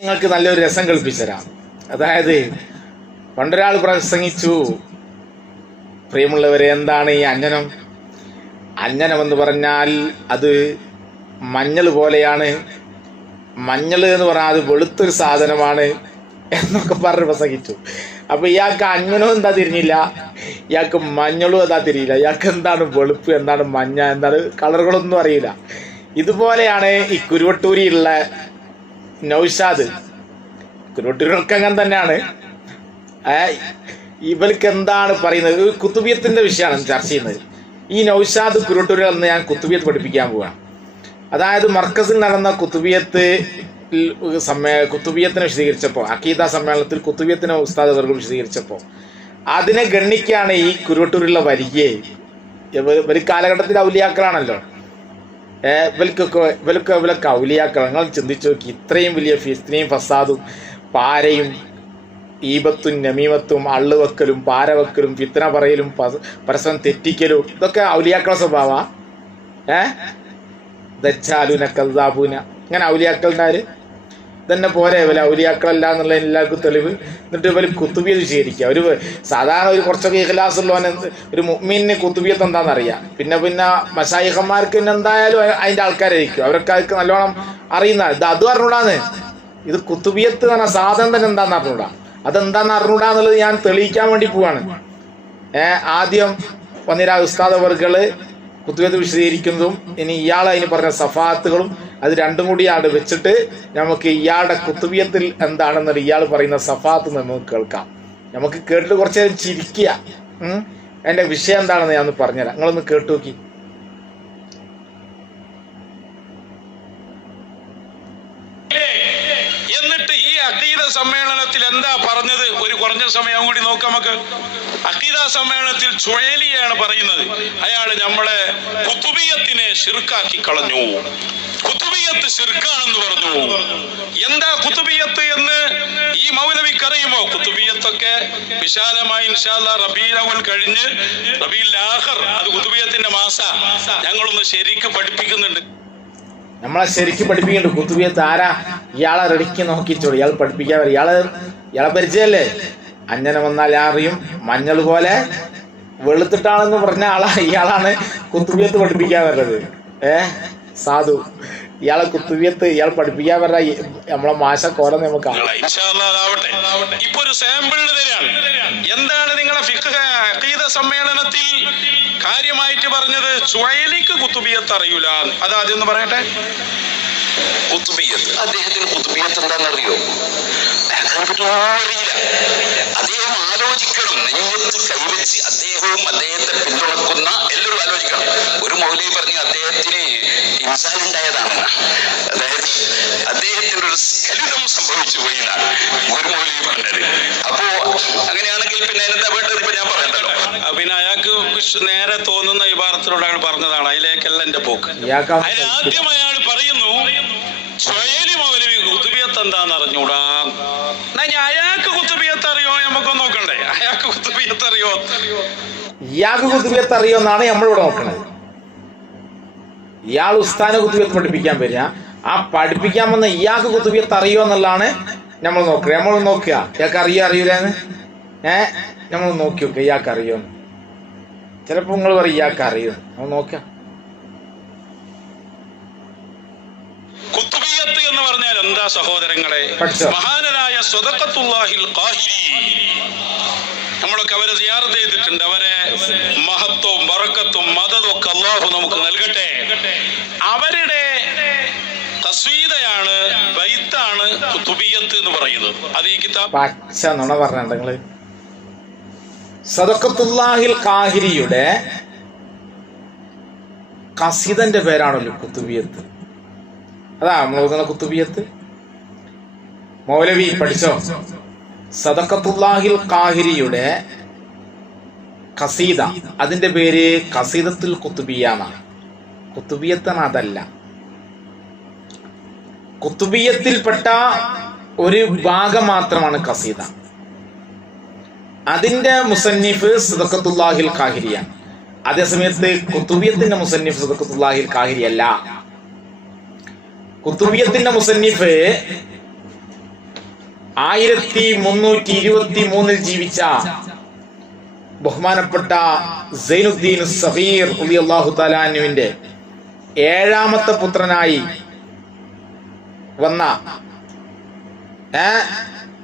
നിങ്ങൾക്ക് നല്ലൊരു രസം കൽപ്പിച്ചു തരാം. അതായത് പണ്ടൊരാൾ പ്രസംഗിച്ചു, പ്രിയമുള്ളവരെ, എന്താണ് ഈ അഞ്ജനം? അഞ്ജനമെന്ന് പറഞ്ഞാൽ അത് മഞ്ഞൾ പോലെയാണ്. മഞ്ഞൾ എന്ന് പറഞ്ഞാൽ അത് വെളുത്തൊരു സാധനമാണ് എന്നൊക്കെ പറഞ്ഞ് പ്രസംഗിച്ചു. അപ്പൊ ഇയാൾക്ക് അഞ്ജനവും എന്താ തിരിഞ്ഞില്ല, ഇയാൾക്ക് മഞ്ഞളും എന്താ തിരിയില്ല, ഇയാൾക്ക് എന്താണ് വെളുപ്പ്, എന്താണ് മഞ്ഞ, എന്താണ് കളറുകളൊന്നും അറിയില്ല. ഇതുപോലെയാണ് ഈ കുരുവട്ടൂരിയുള്ള നൗഷാദ്. കുരുവട്ടൂരികൾക്ക് അങ്ങനെ തന്നെയാണ്. ഇവർക്ക് എന്താണ് പറയുന്നത്? കുത്തുബിയത്തിന്റെ വിഷയമാണ് ചർച്ച ചെയ്യുന്നത്. ഈ നൗഷാദ് കുരുവട്ടൂരിൽ നിന്ന് ഞാൻ കുത്തുബിയത്ത് പഠിപ്പിക്കാൻ പോവാണ്. അതായത് മർക്കസിൽ നടന്ന കുത്തുബിയത്തിനെ വിശദീകരിച്ചപ്പോൾ, അഖീദ സമ്മേളനത്തിൽ കുത്തുബിയത്തിനെ ഉസ്താദ് വർഗം വിശദീകരിച്ചപ്പോൾ അതിനെ ഗണ്ണിക്കാണ് ഈ കുരുവട്ടൂരിലുള്ള വരികെ. ഒരു കാലഘട്ടത്തിൽ ഔലിയാക്കളാണല്ലോ. ഇവലൊക്കെ ഔലിയാക്കൾ. നിങ്ങൾ ചിന്തിച്ചു നോക്കി, ഇത്രയും വലിയ ഇത്രയും ഫസാദും പാരയും ഈബത്തും നമീമത്തും അള്ളുവെക്കലും പാരവെക്കലും ഫിത്ന പറയലും പരസ്പരം തെറ്റിക്കലും ഇതൊക്കെ ഔലിയാക്കളെ സ്വഭാവ. ദജ്ജാലൂന കദ്ദാബൂന ഇങ്ങനെ ഔലിയാക്കളുണ്ടായാല് തന്നെ പോരെ ഇവല ഔലിയാക്കളല്ല എന്നുള്ള എല്ലാവർക്കും തെളിവ്. എന്നിട്ട് ഇവർ കുത്തുബിയത്ത് വിശദീകരിക്കുക. ഒരു സാധാരണ ഒരു കുറച്ചൊക്കെ ഇഖ്ലാസുള്ളവന് ഒരു മുഅ്മിനിന് കുത്തുബിയത്ത് എന്താണെന്നറിയാം. പിന്നെ മശായിഖന്മാർക്ക് എന്തായാലും അതിൻ്റെ ആൾക്കാരായിരിക്കും, അവർക്ക് അതൊക്കെ നല്ലോണം അറിയുന്ന. അതും അറിഞ്ഞൂടാന്ന്. ഇത് കുത്തുബിയത്ത് എന്ന് പറഞ്ഞ സാധനം തന്നെ എന്താണെന്ന് അറിഞ്ഞൂടാ. അതെന്താന്ന് അറിഞ്ഞൂടാന്നുള്ളത് ഞാൻ തെളിയിക്കാൻ വേണ്ടി പോവാണ്. ആദ്യം വന്നിരാ ഉസ്താദ് അവർകള് കുത്തുബിയത്ത് വിശദീകരിക്കുന്നതും ഇനി ഇയാൾ അതിന് പറഞ്ഞ സഫാത്തുകളും അത് രണ്ടും കൂടി ആട് വെച്ചിട്ട് നമുക്ക് ഇയാളുടെ കുത്തുബിയത്തിൽ എന്താണെന്നൊരു ഇയാൾ പറയുന്ന സഫാത്ത് നമുക്ക് കേൾക്കാം. നമുക്ക് കേട്ടിട്ട് കുറച്ച് നേരം ചിരിക്കുക. അതിന്റെ വിഷയം എന്താണെന്ന് ഞാൻ ഒന്ന് പറഞ്ഞുതരാം, നിങ്ങളൊന്ന് കേട്ടു നോക്കി. എന്നിട്ട് ഈ അഖീദ സമ്മേളനത്തിൽ എന്താ പറഞ്ഞത്? ഒരു കുറഞ്ഞ സമയം കൂടി നോക്കാം നമുക്ക്. അഖീദ സമ്മേളനത്തിൽ ചുഴലിയാണ് പറയുന്നത്, അയാൾ നമ്മളെ കുത്തുബിയത്തിനെ ശിർക്കാക്കി കളഞ്ഞു, കുത്തുബിയത്ത് ശിർക്കാണെന്ന് പറഞ്ഞു. എന്താ കുത്തുബിയത്ത് എന്ന് ഈ മൗലവിക്ക് അറിയുമോ? കുത്തുബിയത്തൊക്കെ വിശാലമായി ഇൻഷാ അല്ലാഹ് റബീഉൽ അവ്വൽ കഴിഞ്ഞ് റബീഉൽ ആഖിർ, അത് കുത്തുബിയത്തിന്റെ മാസ, ഞങ്ങളൊന്ന് ശരിക്ക് പഠിപ്പിക്കുന്നുണ്ട്. നമ്മളെ ശരിക്കും പഠിപ്പിക്കുന്നുണ്ട് കുത്തുബിയത്ത്. ആരാ? ഇയാളെ റെഡിക്ക് നോക്കിച്ചോളൂ. ഇയാൾ പഠിപ്പിക്കാൻ വരും. ഇയാളെ പരിചയല്ലേ? അഞ്ജനം വന്നാൽ അറിയും, മഞ്ഞൾ പോലെ വെളുത്തിട്ടാണെന്ന് പറഞ്ഞ ഇയാളാണ് കുത്തുബിയത്ത് പഠിപ്പിക്കാൻ വരുന്നത്. സാധു ഇയാളെ കുത്തുബിയത്ത് ഇയാൾ പഠിപ്പിക്കാൻ പറഞ്ഞ നമ്മളെ മാഷ കോല നമുക്ക് ഇപ്പൊ ഒരു സാമ്പിൾ തരാണ്. എന്താണ് നിങ്ങളെ അഖീദ സമ്മേളനത്തിൽ കാര്യമായിട്ട് പറഞ്ഞത്? ചുഴലിക്ക് കുത്തുബിയത്ത് അറിയൂല. അതാദ്യം ഒന്ന് പറയട്ടെ. കുത്തുബിയത്ത്, അദ്ദേഹത്തിന് കുത്തുബിയത്ത് എന്താണെന്നറിയോ? അറിയില്ല. അദ്ദേഹം ആലോചിക്കണം, നെയ്യത്ത് കൈവച്ച് അദ്ദേഹവും അദ്ദേഹത്തെ പിന്തുണക്കുന്ന എല്ലാവരും ആലോചിക്കണം. ഒരു മൗലവി പറഞ്ഞു അദ്ദേഹത്തിന് ഇൻസാലുണ്ടായതാണ്, അതായത് അദ്ദേഹത്തിന് ഒരു സ്ഖലിതം സംഭവിച്ചു പോയി എന്നാണ് ഒരു മൗലവി പറഞ്ഞത്. അപ്പോ അങ്ങനെയാണെങ്കിൽ പിന്നെ എന്താ വേണ്ടത്? ഇപ്പൊ ഞാൻ പറയണ്ടല്ലോ. പിന്നെ അയാൾക്ക് നേരെ തോന്നുന്ന വിഭാഗത്തിലൂടെയാണ് പറഞ്ഞതാണ്. അതിലേക്കല്ല എന്റെ പോക്ക്. ആദ്യം അയാൾ പറയുന്നു സ്വയലി മൗലവി കുത്തുബിയത്ത് എന്താന്ന് അറിഞ്ഞൂടാ. അയാൾക്ക് കുത്തുബിയത്ത് അറിയോ? നമുക്കൊന്ന് നോക്കണ്ടേ? അയാൾക്ക് കുത്തുബിയത്ത് അറിയോ? ഇയാൾക്ക് കുത്തുബിയത്ത് അറിയോ എന്നാണ് നമ്മളിവിടെ നോക്കണത്. ഇയാൾ ഉസ്താദിനെ കുത്തുബിയത്ത് പഠിപ്പിക്കാൻ വരിക, ആ പഠിപ്പിക്കാൻ വന്ന ഇയാൾക്ക് കുത്തുബിയത്ത് അറിയോ എന്നുള്ളതാണ് നമ്മൾ നോക്കുക. നമ്മൾ നോക്കുക ഇയാൾക്ക് അറിയൂലെന്ന്. നമ്മൾ നോക്കി നോക്കുക ഇയാൾക്ക് അറിയോന്ന്. ചിലപ്പോ നിങ്ങൾ പറയും ഇയാൾക്ക് അറിയോ, നമ്മൾ നോക്കാം. കുത്തുബിയത്ത് എന്ന് പറഞ്ഞാൽ എന്താ സഹോദരങ്ങളെ? മഹാനരായ സ്വദഖത്തുല്ലാഹിൽ ഖാഹിരി, നമ്മളൊക്കെ അവരെ സിയാറത്ത് ചെയ്തിട്ടുണ്ട്. അവരെ മഹത്വവും ബറക്കത്തും മദദും ഒക്കെ അല്ലാഹു നമുക്ക് നൽകട്ടെ. അവരുടെ തസ്വീദയാണ്, ബൈത്താണ് കുത്തുബിയത്ത് എന്ന് പറയുന്നത്. അത് ഈ കിതാബ് പച്ച നുണ പറഞ്ഞിട്ടുണ്ട് നിങ്ങള്. സ്വദഖത്തുല്ലാഹിൽ ഖാഹിരിയുടെ ഖസീദന്റെ പേരാണല്ലോ കുത്തുബിയത്ത്. അതാ നമ്മൾ ഓതുന്ന കുത്തുബിയത്ത്. മൗലവി പഠിച്ചോ? സദഖത്തുല്ലാഹിൽ ഖാഹിരിയുടെ ഖസീദ, അതിന്റെ പേര് ഖസീദത്തുൽ ഖുതുബിയ്യ എന്നാണ്. കുത്തുബിയത്താണ്, അതല്ല. കുത്തുബിയത്തിൽപ്പെട്ട ഒരു ഭാഗം മാത്രമാണ് ഖസീദ. അതിന്റെ മുസന്നിഫ് സദഖത്തുല്ലാഹിൽ ഖാഹിരിയാണ്. അതേസമയത്ത് കുത്തുബിയത്തിന്റെ മുസന്നിഫ് സദഖത്തുല്ലാഹിൽ ഖാഹിരി അല്ല. കുത്തുബിയത്തിന്റെ മുസന്നിഫ് 1323 ജീവിച്ച ബഹുമാനപ്പെട്ട സൈനുദ്ദീൻ സഗീർ റളിയല്ലാഹു തആല അൻഹുവിന്റെ 7ാമത്തെ പുത്രനായി വന്ന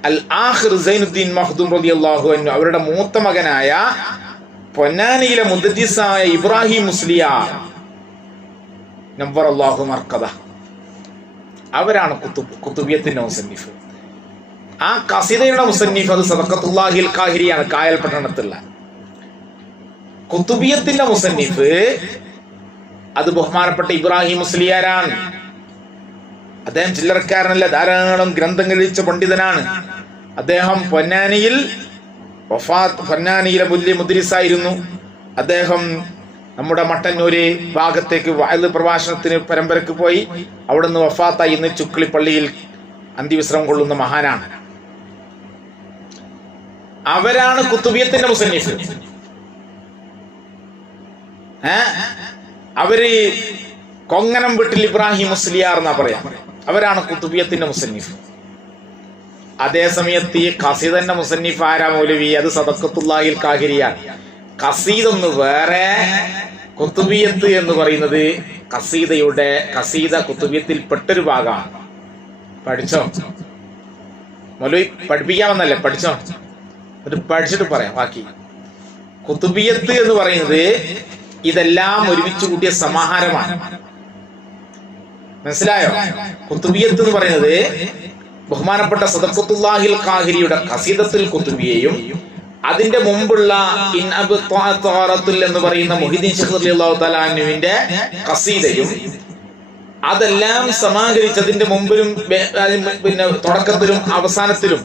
അൽ ആഖിർ സൈനുദ്ദീൻ മഖ്ദൂം റളിയല്ലാഹു അൻഹു അവരുടെ മൂത്ത മകനായ പൊന്നാനിയിലെ മുദദ്ദിസായ ഇബ്രാഹിം മുസ്ലിയാർ നവ്വറല്ലാഹു മർഖദ, അവരാണ് കുത്തുബിയത്തിന്റെ മുസന്നിഫ്. ആ ഖസീദയുടെ മുസന്നിഫ് അത് സദഖത്തുല്ലാഹിൽ ഖാഹിരിയാണ്, കായൽ പട്ടണത്തുള്ള. കുത്തുബിയത്തിന്റെ മുസന്നിഫ് അത് ബഹുമാനപ്പെട്ട ഇബ്രാഹിം മുസ്ലിയാരാണ്. അദ്ദേഹം ചില്ലറക്കാരനല്ല, ധാരാളം ഗ്രന്ഥങ്ങൾ രചിച്ച പണ്ഡിതനാണ്. അദ്ദേഹം പൊന്നാനിയിലെ വലിയ മുദ്രിസായിരുന്നു. അദ്ദേഹം നമ്മുടെ മട്ടന്നൂര് ഭാഗത്തേക്ക് വഅദ് പ്രഭാഷണത്തിന് പരമ്പരക്ക് പോയി അവിടുന്ന് വഫാത്തായി. ഇന്ന് ചുക്ലിപ്പള്ളിയിൽ അന്ത്യവിശ്രമം കൊള്ളുന്ന മഹാനാണ്. അവരാണ് കുത്തുബിയത്തിന്റെ മുസന്നിഫ്. അവര് കൊങ്ങനം വീട്ടിൽ ഇബ്രാഹിം മുസ്ലിയാർ എന്നാ പറയാം. അവരാണ് കുത്തുബിയത്തിന്റെ മുസന്നിഫ്. അതേ സമയത്ത് ഈ ഖസീദന്റെ മുസന്നിഫ് ആരാ മൗലവി? അത് സദഖത്തുല്ലാഹിൽ ഖാഹിരിയാണ്. ഖസീദ് ഒന്ന് വേറെ, കുത്തുബിയത്ത് എന്ന് പറയുന്നത് ഖസീദ കുത്തുബിയത്തിൽ പെട്ടൊരു ഭാഗമാണ്. പഠിച്ചോ മൗലവി? പഠിപ്പിക്കാമെന്നല്ലേ? പഠിച്ചോ, എന്നിട്ട് പഠിച്ചിട്ട് പറയാം ബാക്കി. കുത്തുബിയത്ത് എന്ന് പറയുന്നത് ഇതെല്ലാം ഒരുമിച്ച് കൂട്ടിയ സമാഹാരമാണ്. മനസ്സിലായോ? കുത്തുബിയത്ത് എന്ന് പറയുന്നത് ബഹുമാനപ്പെട്ട സദഖത്തുല്ലാഹിൽ ഖാഹിരിയുടെ ഖസീദത്തുൽ കുത്തുബിയയും അതിന്റെ മുമ്പുള്ള ഇൻ അബ്താറത്തുൽ എന്ന് പറയുന്ന മുഹിദ്ദീൻ ശൈഖ് റളിയല്ലാഹു തആല അൻഹുവിന്റെ ഖസീദയും അതെല്ലാം സമാഹരിച്ചതിന്റെ മുമ്പിലും പിന്നെ തുടക്കത്തിലും അവസാനത്തിലും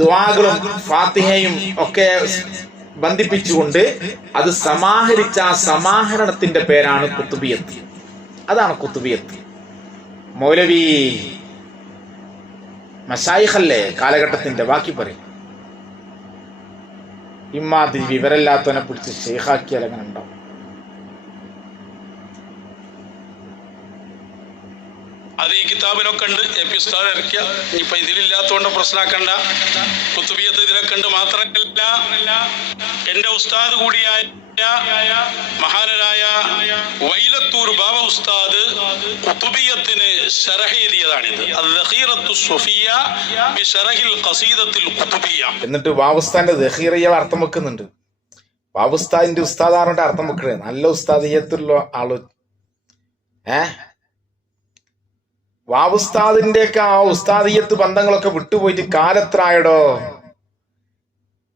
ദുആകളും ഫാത്തിഹയും ഒക്കെ ബന്ധിപ്പിച്ചുകൊണ്ട് അത് സമാഹരിച്ച ആ സമാഹരണത്തിന്റെ പേരാണ് കുത്തുബിയത്ത്. അതാണ് കുത്തുബിയത്ത്. മൗലവി മശായിഖല്ലേ കാലഘട്ടത്തിന്റെ? ബാക്കി പറയും. ഇമ്മാതിരി വിവരമില്ലാത്തവനെ പിടിച്ച് ഷെയ്ഖാക്കിയാൽ അങ്ങനെ ഉണ്ടാവും. അത് ഈ കിതാബിലൊക്കെ ഉണ്ട്. എപി ഉസ്താദ് ഇറക്കിയ, ഇപ്പൊ ഇതിലില്ലാത്തതുകൊണ്ട് പ്രശ്നമാക്കണ്ട. കുത്തുബിയത്ത് ഇതിലൊക്കെ ഉണ്ട്. മാത്രമല്ല എന്റെ ഉസ്താദ് കൂടിയായ മഹാനരായ വൈലത്തൂർ ബാബ ഉസ്താദ് കുത്തുബിയത്തിന് ശറഹ് എഴുതിയതാണിത്. അദ്ദഖീറത്തു സുഫിയ ബിശറഹിൽ ഖസീദത്തുൽ ഖുതുബിയ്യ. എന്നിട്ട് ബാബുസ്താന്റെ ദഖീറയെ അർത്ഥം വെക്കുന്നുണ്ട്. ബാബുസ്താദിന്റെ ഉസ്താദാറിന്റെ അർത്ഥം വെക്കണേ. നല്ല ഉസ്താദിയത്തുള്ള ആള്. വാവുസ്താദിന്റെ ഒക്കെ ആ ഉസ്താദിയത്ത് ബന്ധങ്ങളൊക്കെ വിട്ടുപോയിട്ട് കാലത്രായടോ.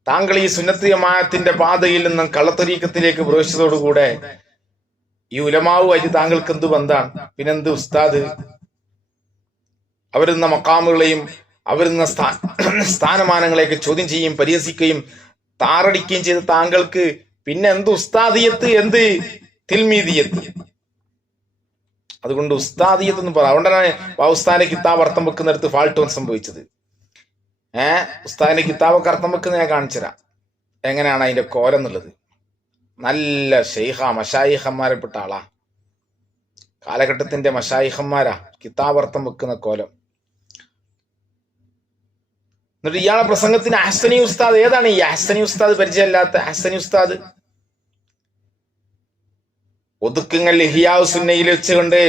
താങ്കൾ ഈ സുന്നത്ത് ജമാഅത്തിന്റെ പാതയിൽ നിന്നും കള്ളത്തൊരീക്കത്തിലേക്ക് പ്രവേശിച്ചതോടുകൂടെ ഈ ഉലമാവുമായിട്ട് താങ്കൾക്ക് എന്ത് ബന്ധാണ്? പിന്നെന്ത് ഉസ്താദ്? അവരുന്ന മക്കാമുകളെയും അവരുന്ന സ്ഥാനമാനങ്ങളെയൊക്കെ ചോദ്യം ചെയ്യുകയും പരിഹസിക്കുകയും താറടിക്കുകയും ചെയ്ത താങ്കൾക്ക് പിന്നെ എന്ത് ഉസ്താദിയത്ത്, എന്ത് തിൽമീദിയത്ത്? അതുകൊണ്ട് ഉസ്താദിയത്ത് എന്ന് പറയാം. അതുകൊണ്ടാണ് ഉസ്താദിന്റെ കിതാബ് അർത്ഥം വെക്കുന്നിടത്ത് ഫാൾട്ട് സംഭവിച്ചത്. ഉസ്താദിന്റെ കിതാബൊക്കെ അർത്ഥം വെക്കുന്ന ഞാൻ കാണിച്ചുതരാം എങ്ങനെയാണ് അതിന്റെ കോലം എന്നുള്ളത്. നല്ല മശായിഖന്മാരെ പെട്ട ആളാ. കാലഘട്ടത്തിന്റെ മശായിഖന്മാരാ കിതാബ് അർത്ഥം വെക്കുന്ന കോലം. എന്നിട്ട് ഇയാളെ പ്രസംഗത്തിന് അഹ്സനി ഉസ്താദ്. ഏതാണ് ഈ അഹ്സനി ഉസ്താദ്? പരിചയമല്ലാത്ത അഹ്സനി ഉസ്താദ് ഒതുക്കുങ്ങൾ ഇഹ്യാഉ സുന്നയിൽ വെച്ചുകൊണ്ട്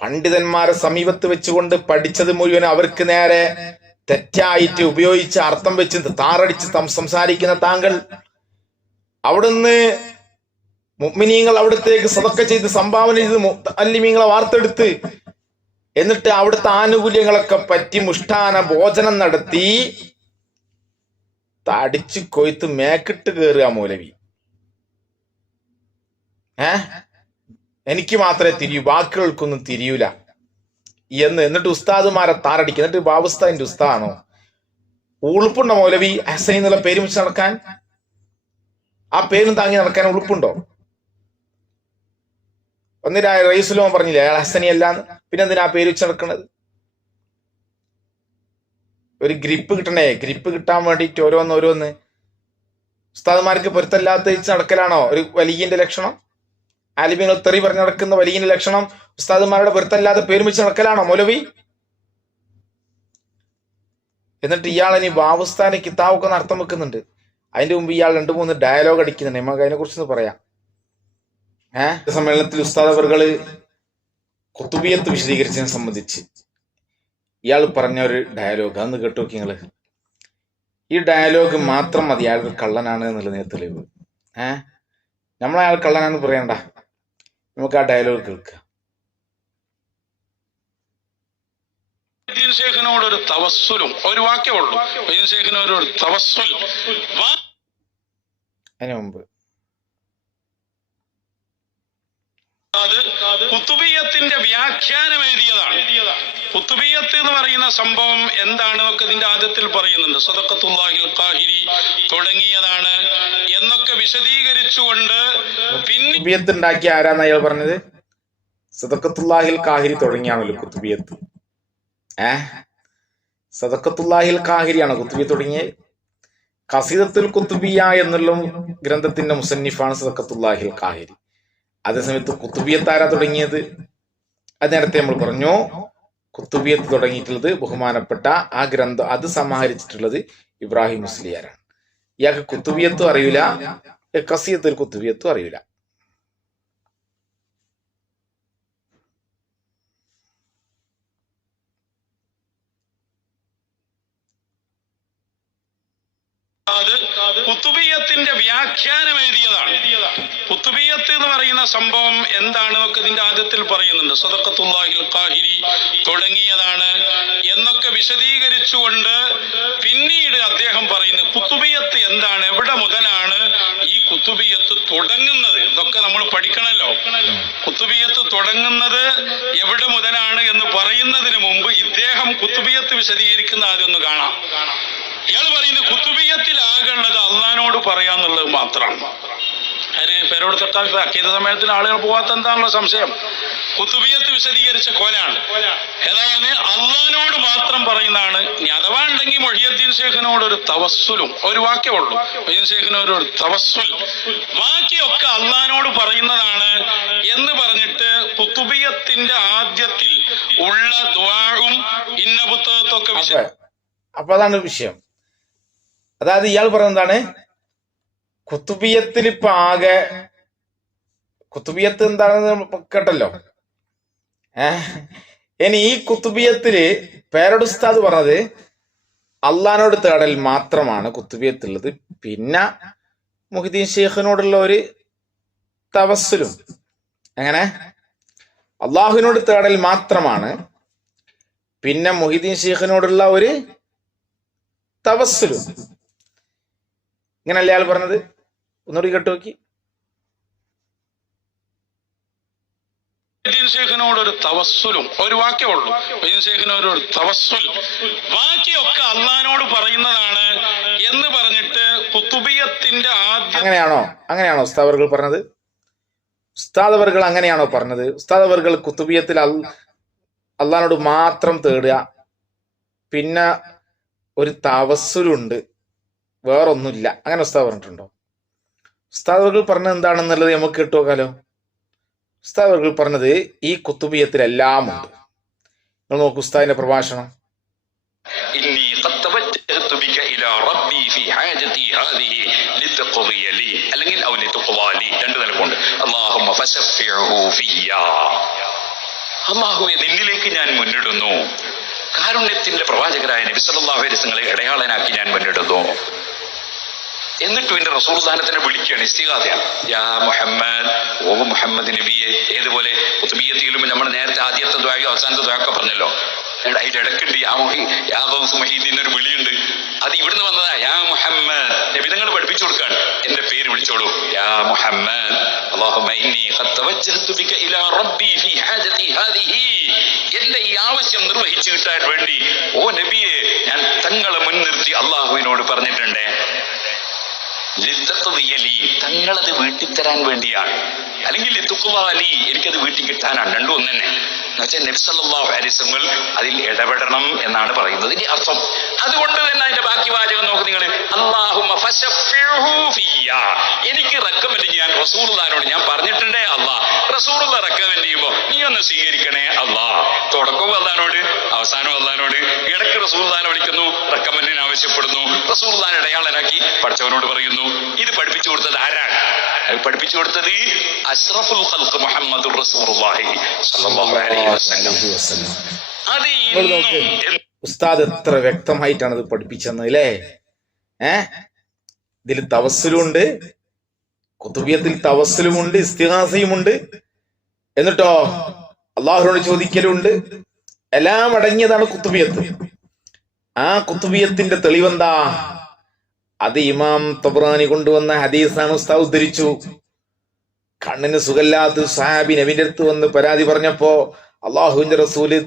പണ്ഡിതന്മാരെ സമീപത്ത് വെച്ചുകൊണ്ട് പഠിച്ചത് മുഴുവൻ അവർക്ക് നേരെ തെറ്റായിട്ട് ഉപയോഗിച്ച് അർത്ഥം വെച്ച് താറടിച്ച് സംസാരിക്കുന്ന താങ്കൾ, അവിടുന്ന് മുഅ്മിനീങ്ങൾ അവിടത്തേക്ക് സദഖ ചെയ്ത് സംഭാവന ചെയ്ത് മുഅല്ലിമീങ്ങളെ വാർത്തെടുത്ത് എന്നിട്ട് അവിടുത്തെ ആനുകൂല്യങ്ങളൊക്കെ പറ്റി മുഷ്ടാന ഭോജനം നടത്തി തടിച്ചു കൊയ്ത്ത് മേക്കിട്ട് കയറുക മൗലവി. എനിക്ക് മാത്രമേ തിരിയൂ, ബാക്കികൾക്കൊന്നും തിരിയൂല എന്നിട്ട് ഉസ്താദുമാരെ താറടിക്കുക. എന്നിട്ട് ബാബുസ്താദിന്റെ ഉസ്താദാണോ? ഉളുപ്പുണ്ടോ മൗലവി ഹസനി എന്നുള്ള പേര് വെച്ച് നടക്കാൻ? ആ പേരും താങ്ങി നടക്കാൻ ഉളുപ്പുണ്ടോ? ഒന്നിനാ റയീസുലോൻ പറഞ്ഞില്ലേ അയാൾ ഹസനി അല്ലാന്ന്, പിന്നെ എന്തിനാ ആ പേര് വെച്ച് നടക്കണത്? ഒരു ഗ്രിപ്പ് കിട്ടണേ. ഗ്രിപ്പ് കിട്ടാൻ വേണ്ടിയിട്ട് ഓരോന്ന് ഉസ്താദുമാർക്ക് പൊരുത്തല്ലാത്ത വെച്ച് നടക്കലാണോ ഒരു വലിയന്റെ ലക്ഷണം? ആലിമ്യങ്ങൾ തെറി പറഞ്ഞു നടക്കുന്ന വലിയ ലക്ഷണം ഉസ്താദുമാരുടെ പൊരുത്തല്ലാതെ പേര് വെച്ച് നടക്കലാണോ മൗലവി? എന്നിട്ട് ഇയാൾ ഇനി ബാബുസ്ഥാനെ കിതാബൊക്കെ അർത്ഥം വെക്കുന്നുണ്ട്. അതിന്റെ മുമ്പ് ഇയാൾ 2-3 ഡയലോഗ് അടിക്കുന്നുണ്ട്. നമുക്ക് അതിനെ കുറിച്ചൊന്ന് പറയാം. സമ്മേളനത്തിൽ ഉസ്താദ് അവർകള് ഖുതുബിയത്ത് വിശദീകരിച്ചതിനെ സംബന്ധിച്ച് ഇയാൾ പറഞ്ഞ ഒരു ഡയലോഗ് അന്ന് കേട്ടു നോക്കി നിങ്ങള്. ഈ ഡയലോഗ് മാത്രം മതി അയാൾക്ക് കള്ളനാണ് എന്നുള്ളതിന് തെളിവ്. നമ്മളയാൾ കള്ളനാന്ന് പറയണ്ട, നമുക്ക് ആ ഡയലോഗ് കേൾക്കുക. ഷേഖിനോടൊരു തവസ്സുലും ഒരു വാക്യമുള്ളൂ. ഷേഖിനോടൊരു തവസ്സുൽ. അതിനു മുമ്പ് അത് ഖുതുബിയത്തിന്റെ വ്യാഖ്യാനം എഴുതിയതാണ്. ഖുതുബിയത്ത് എന്ന് പറയുന്ന സംഭവം എന്താണെന്നൊക്കെ ഇതിന്റെ ആദ്യത്തിൽ പറയുന്നുണ്ട്. സദഖത്തുല്ലാഹിൽ ഖാഹിരി തുടങ്ങിയതാണ് എന്നൊക്കെ വിശദീകരിച്ചുകൊണ്ട് പിന്നെ ഖുതുബിയത്ത് ഉണ്ടാക്കിയ ആരാന്ന് അയാൾ പറഞ്ഞത്? സദഖത്തുല്ലാഹിൽ ഖാഹിരി തുടങ്ങിയാണല്ലോ ഖുതുബിയത്ത്. സദഖത്തുല്ലാഹിൽ ഖാഹിരിയാണോ ഖുതുബിയത്ത് തുടങ്ങിയത്? ഖസീദത്തുൽ ഖുതുബിയ എന്നുള്ള ഗ്രന്ഥത്തിന്റെ മുസന്നിഫാണ് സദഖത്തുല്ലാഹിൽ ഖാഹിരി. അതേസമയത്ത് ഖുതുബിയത്ത് ആരാ തുടങ്ങിയത്? അത് നേരത്തെ നമ്മൾ പറഞ്ഞു. ഖുതുബിയത്ത് തുടങ്ങിയിട്ടുള്ളത് ബഹുമാനപ്പെട്ട ആ ഗ്രന്ഥം അത് സമാഹരിച്ചിട്ടുള്ളത് ഇബ്രാഹിം മുസ്ലിയാരാണ്. ഇയാൾക്ക് ഖുതുബിയത്തും അറിയില്ല, ഖസീദത്തുൽ ഖുതുബിയത്തും അറിയില്ല. അത് ഖുതുബിയത്തിന്റെ വ്യാഖ്യാനം എഴുതിയതാണ്. ഖുതുബിയത്ത് എന്ന് പറയുന്ന സംഭവം എന്താണെന്നൊക്കെ ഇതിന്റെ ആദ്യത്തിൽ പറയുന്നുണ്ട്. സദഖത്തുല്ലാഹിൽ ഖാഹിരി തുടങ്ങിയതാണ് എന്നൊക്കെ വിശദീകരിച്ചുകൊണ്ട് പിന്നീട് അദ്ദേഹം പറയുന്നു ഖുതുബിയത്ത് എന്താണ്, എവിടെ മുതലാണ് ഈ ഖുതുബിയത്ത് തുടങ്ങുന്നത്, ഇതൊക്കെ നമ്മൾ പഠിക്കണല്ലോ. ഖുതുബിയത്ത് തുടങ്ങുന്നത് എവിടെ മുതലാണ് എന്ന് പറയുന്നതിന് മുമ്പ് ഇദ്ദേഹം ഖുതുബിയത്ത് വിശദീകരിക്കുന്ന ആദ്യം ഒന്ന് കാണാം. ഇയാൾ പറയുന്നത് ഖുതുബിയത്തിൽ ആകെയുള്ളത് അള്ളഹാനോട് പറയാന്നുള്ളത് മാത്രമാണ്. പേരോട് തൊട്ടാൽ അക്കീദ സമയത്തിൽ ആളുകൾ പോവാത്ത എന്താണുള്ള സംശയം? ഖുതുബിയത്ത് വിശദീകരിച്ച കോലാണ്. ഏതായാലും അള്ളഹാനോട് മാത്രം പറയുന്നതാണ്. ഇനി അഥവാ ഉണ്ടെങ്കിൽ മൊഹിയുദ്ദീൻ ഷേഖിനോട് ഒരു തവസ്സുലും ഒരു വാക്യമുള്ളൂ. മൊഹിയുദ്ദീൻ ഷേഖിനോട് ഒരു തവസ്സുൽ, ബാക്കിയൊക്കെ അള്ളഹാനോട് പറയുന്നതാണ് എന്ന് പറഞ്ഞിട്ട് ഖുതുബിയത്തിന്റെ ആദ്യത്തിൽ ഉള്ള ദുആഉം ഇന്ന പുസ്തകത്തൊക്കെ അപ്പൊ അതാണ് വിഷയം. അതായത് ഇയാൾ പറയുന്നതാണ് ഖുതുബിയത്തിൽ ഇപ്പൊ ആകെ ഖുതുബിയത്ത് എന്താണെന്ന് കേട്ടല്ലോ. ഇനി ഈ ഖുതുബിയത്തില് പേരോട് ഉസ്താദ് പറഞ്ഞത് അള്ളഹാനോട് തേടൽ മാത്രമാണ് ഖുതുബിയത്തുള്ളത്. പിന്നെ മുഹിദ്ദീൻ ഷേഖിനോടുള്ള ഒരു തവസ്സുലും. എങ്ങനെ? അള്ളാഹുവിനോട് തേടൽ മാത്രമാണ്, പിന്നെ മുഹിദ്ദീൻ ഷേഖിനോടുള്ള ഒരു തവസ്സുലും. ഇങ്ങനല്ലേ അയാൾ പറഞ്ഞത്? ഒന്നുകൂടി കേട്ടു നോക്കി. ഷേഖിനോടൊരു തവസ്സുലും ഒരു വാക്യമുള്ളൂ. ഷേഖിനോട് ഒരു തവസ്സുൽ, ബാക്കിയൊക്കെ അള്ളഹാനോട് പറയുന്നതാണ് എന്ന് പറഞ്ഞിട്ട് ഖുതുബിയത്തിന്റെ ആദ്യം. അങ്ങനെയാണോ ഉസ്താദ് അവർകൾ പറഞ്ഞത്? ഉസ്താദ് അവർകൾ അങ്ങനെയാണോ പറഞ്ഞത്? ഉസ്താദ് അവർകൾ ഖുതുബിയത്തിൽ അള്ളഹാനോട് മാത്രം തേടുക, പിന്നെ ഒരു തവസ്സുലുണ്ട്, വേറൊന്നുമില്ല, അങ്ങനെ ഉസ്താദ് പറഞ്ഞിട്ടുണ്ടോ? ഉസ്താദ് അവർകൾ പറഞ്ഞത് എന്താണെന്നുള്ളത് നമുക്ക് കേട്ടുനോക്കാലോ. ഉസ്താദ് അവർകൾ പറഞ്ഞത് ഈ ഖുതുബിയത്തിലെല്ലാം ഉണ്ട്. നിങ്ങൾ നോക്കൂ ഉസ്താദിന്റെ പ്രഭാഷണം. അല്ലെങ്കിൽ രണ്ടു നിലക്കുണ്ട്. അല്ലാഹുവേ നിന്നിലേക്ക് ഞാൻ മുന്നിടുന്നു. കാരുണ്യത്തിന്റെ പ്രവാചകരായ നബി സല്ലല്ലാഹു അലൈഹി വസല്ലമയെ ഇടയാളനാക്കി ഞാൻ മുന്നിടുന്നു. എന്നിട്ടും എന്റെ റസൂലുള്ളാഹിനെ വിളിക്കുകയാണ്, ഇസ്തിഗാസയാണ്. യാ മുഹമ്മദ്, ഓ മുഹമ്മദ് നബിയെ. ഏതുപോലെ ഖുതുബിയത്തിലും നമ്മൾ നേരത്തെ ആദ്യത്തെ ദുആയും അവസാനത്തെ ദുആയൊക്കെ പറഞ്ഞല്ലോ. അതിന്റെ ഇടയ്ക്കുണ്ട് യാ ഗൗസ് മുഹീദ്ദീൻ എന്നൊരു വിളിയുണ്ട്. അത് ഇവിടുന്ന് വന്നതാ. യാ മുഹമ്മദ് നബി തങ്ങൾ പഠിപ്പിച്ചു കൊടുക്കാണ്, എന്റെ പേര് വിളിച്ചോളൂ, യാ മുഹമ്മദ്. അല്ലാഹുമ്മ ഇന്നി ഖദ് തവജ്ജഹ്തു ബിക ഇലാ റബ്ബി ഫീ ഹാജതി ഹാദിഹി. എന്റെ ഈ ആവശ്യം നിർവഹിച്ചു കിട്ടാൻ വേണ്ടി ഓ നബിയെ ഞാൻ തങ്ങളെ മുൻനിർത്തി അള്ളാഹുവിനോട് പറഞ്ഞിട്ടുണ്ട്. തങ്ങളത് വീട്ടിത്തരാൻ വേണ്ടിയാണ്, അല്ലെങ്കിൽ എനിക്കത് വീട്ടിൽ കിട്ടാനാണ്. രണ്ടും ഒന്ന് തന്നെ. എന്നുവെച്ചാൽ നബി സല്ലല്ലാഹു അലൈഹി വസല്ലം അതിൽ ഇടപെടണം എന്നാണ് പറയുന്നത് ഇതിന്റെ അർത്ഥം. അതുകൊണ്ട് തന്നെ അതിന്റെ ബാക്കി വാചകം നോക്ക് നിങ്ങൾ. അല്ലാഹുമ്മ ഫശഫിഉഹു ഫിയ്യാ. എനിക്ക് റെക്കമെൻഡ് ചെയ്യാൻ റസൂലുള്ളാഹിനോട് ഞാൻ പറഞ്ഞിട്ടുണ്ടേ അല്ലാഹ്. റസൂലുള്ള റെക്കമെൻഡ് ചെയ്യുമ്പോ നീ ഒന്ന് സ്വീകരിക്കണേ അല്ലാഹ്. തുടക്കവും അല്ലാഹുവിനോട്, അവസാനവും അല്ലാഹുവിനോട്. ഇടയ്ക്ക് റസൂലുള്ളാഹിനെ വിളിക്കുന്നു, റെക്കമെൻഡ് ആവശ്യപ്പെടുന്നു. റസൂലുള്ളാഹിനെ അടയാളനാക്കി പഠിച്ചവനോട് പറയുന്നു, ഇത് പഠിപ്പിച്ചു കൊടുത്തത് ആരാണ്? അത് പഠിപ്പിച്ചു കൊടുത്തത് അഷ്റഫുൽ ഖൽഖ് മുഹമ്മദുർ റസൂലുള്ളാഹി സ്വല്ലല്ലാഹു അലൈഹി വസല്ലം. അത് ഉസ്താദ് എത്ര വ്യക്തമായിട്ടാണ് ഇത് പഠിപ്പിച്ചെന്ന് അല്ലേ? ഇതിൽ തവസ്സുലുണ്ട്, കുതുബിയത്തിൽ തവസ്സുലുമുണ്ട്, ഇസ്തിഗാസയുമുണ്ട്, എന്നിട്ടോ അള്ളാഹുവിനോട് ചോദിക്കലുണ്ട്. എല്ലാം അടങ്ങിയതാണ് കുത്തുബിയത്ത്. ആ കുത്തുബിയത്തിന്റെ തെളിവെന്താ? അത് ഇമാം തബ്രാനി കൊണ്ടുവന്ന ഹദീസാണ്. ഉസ്താദ് ഉദ്ധരിച്ചു. കണ്ണിന് സുഖമില്ലാത്ത സഹാബി നബിന്റെ അടുത്ത് വന്ന് പരാതി പറഞ്ഞപ്പോ അള്ളാഹുവിന്റെ റസൂല്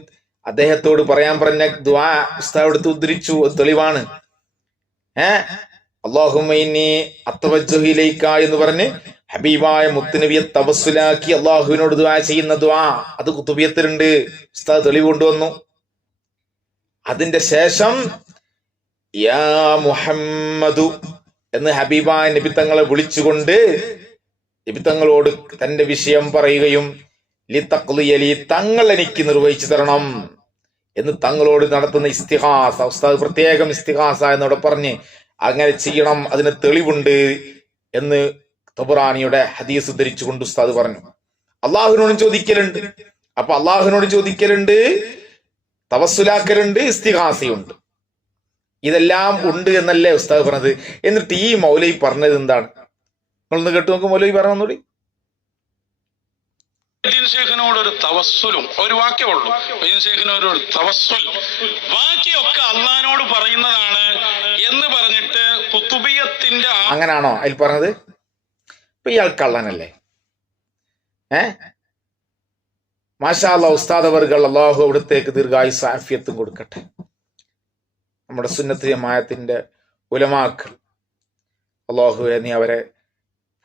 അദ്ദേഹത്തോട് പറയാൻ പറഞ്ഞ ദുആ ഉസ്താദ് എടുത്ത് ഉദ്ധരിച്ചു. അത് തെളിവാണ്. അല്ലാഹുമ്മ ഇന്നി അത്തവജ്ജഹു ഇലൈക എന്ന് പറഞ്ഞ് ഹബീബായ മുത്തുനബിയെ തവസ്സുലാക്കി അള്ളാഹുവിനോട് ദുആ ചെയ്യുന്ന ദുആ അത് കുത്തുബിയത്തിലുണ്ട്. ഉസ്താദ് തെളിവ് കൊണ്ടുവന്നു. അതിന്റെ ശേഷം യാ മുഹമ്മദു എന്ന് ഹബീബായ നബി തങ്ങളെ വിളിച്ചുകൊണ്ട് നബി തങ്ങളോട് തന്റെ വിഷയം പറയുകയും ലിതഖ്ലിയലി തങ്ങൾ എനിക്ക് നിർവഹിച്ചു തരണം എന്ന് തങ്ങളോട് നടത്തുന്ന ഇസ്തിഗാസ. ഉസ്താദ് പ്രത്യേകം ഇസ്തിഗാസ എന്നോട് പറഞ്ഞ് അങ്ങനെ ചെയ്യണം, അതിന് തെളിവുണ്ട് എന്ന് തബറാനിയുടെ ഹദീസ് ഉദ്ധരിച്ചുകൊണ്ട് ഉസ്താദ് പറഞ്ഞു. അള്ളാഹുവിനോടും ചോദിക്കലുണ്ട്. അപ്പൊ അള്ളാഹുവിനോട് ചോദിക്കലുണ്ട്, തവസ്സുലാക്കലുണ്ട്, ഇസ്തിഗാസയുണ്ട്. ഇതെല്ലാം ഉണ്ട് എന്നല്ലേ ഉസ്താദ് പറഞ്ഞത്. എന്നിട്ട് ഈ മൗലവി പറഞ്ഞത് എന്താണ്? നിങ്ങളൊന്ന് കേട്ടു നോക്ക്. മൗലവി പറഞ്ഞോടി. ഷേഖിനോട് ഒരു തവസ്സുലും ഒരു വാക്യേ ഉള്ളൂ. ഷേഖിനോട് ഒരു തവസ്സുൽ, ബാക്കിയൊക്കെ അള്ളഹാനോട് പറയുന്നതാണ് എന്ന് പറഞ്ഞിട്ട് കുത്തുബിയത്തിന്റെ അങ്ങനാണോ അതിൽ പറഞ്ഞത്? ഇപ്പൊ ഇയാൾ കള്ളനല്ലേ? മാഷാ അല്ലാഹ് ഉസ്താദ് അവർകൾ അള്ളാഹു അവിടത്തേക്ക് ദീർഘായുസ്സും ആഫിയത്തും കൊടുക്കട്ടെ. നമ്മുടെ സുന്നത്ത് ജമാഅത്തിന്റെ ഉലമാക്കൾ അള്ളാഹുവേ നീ അവരെ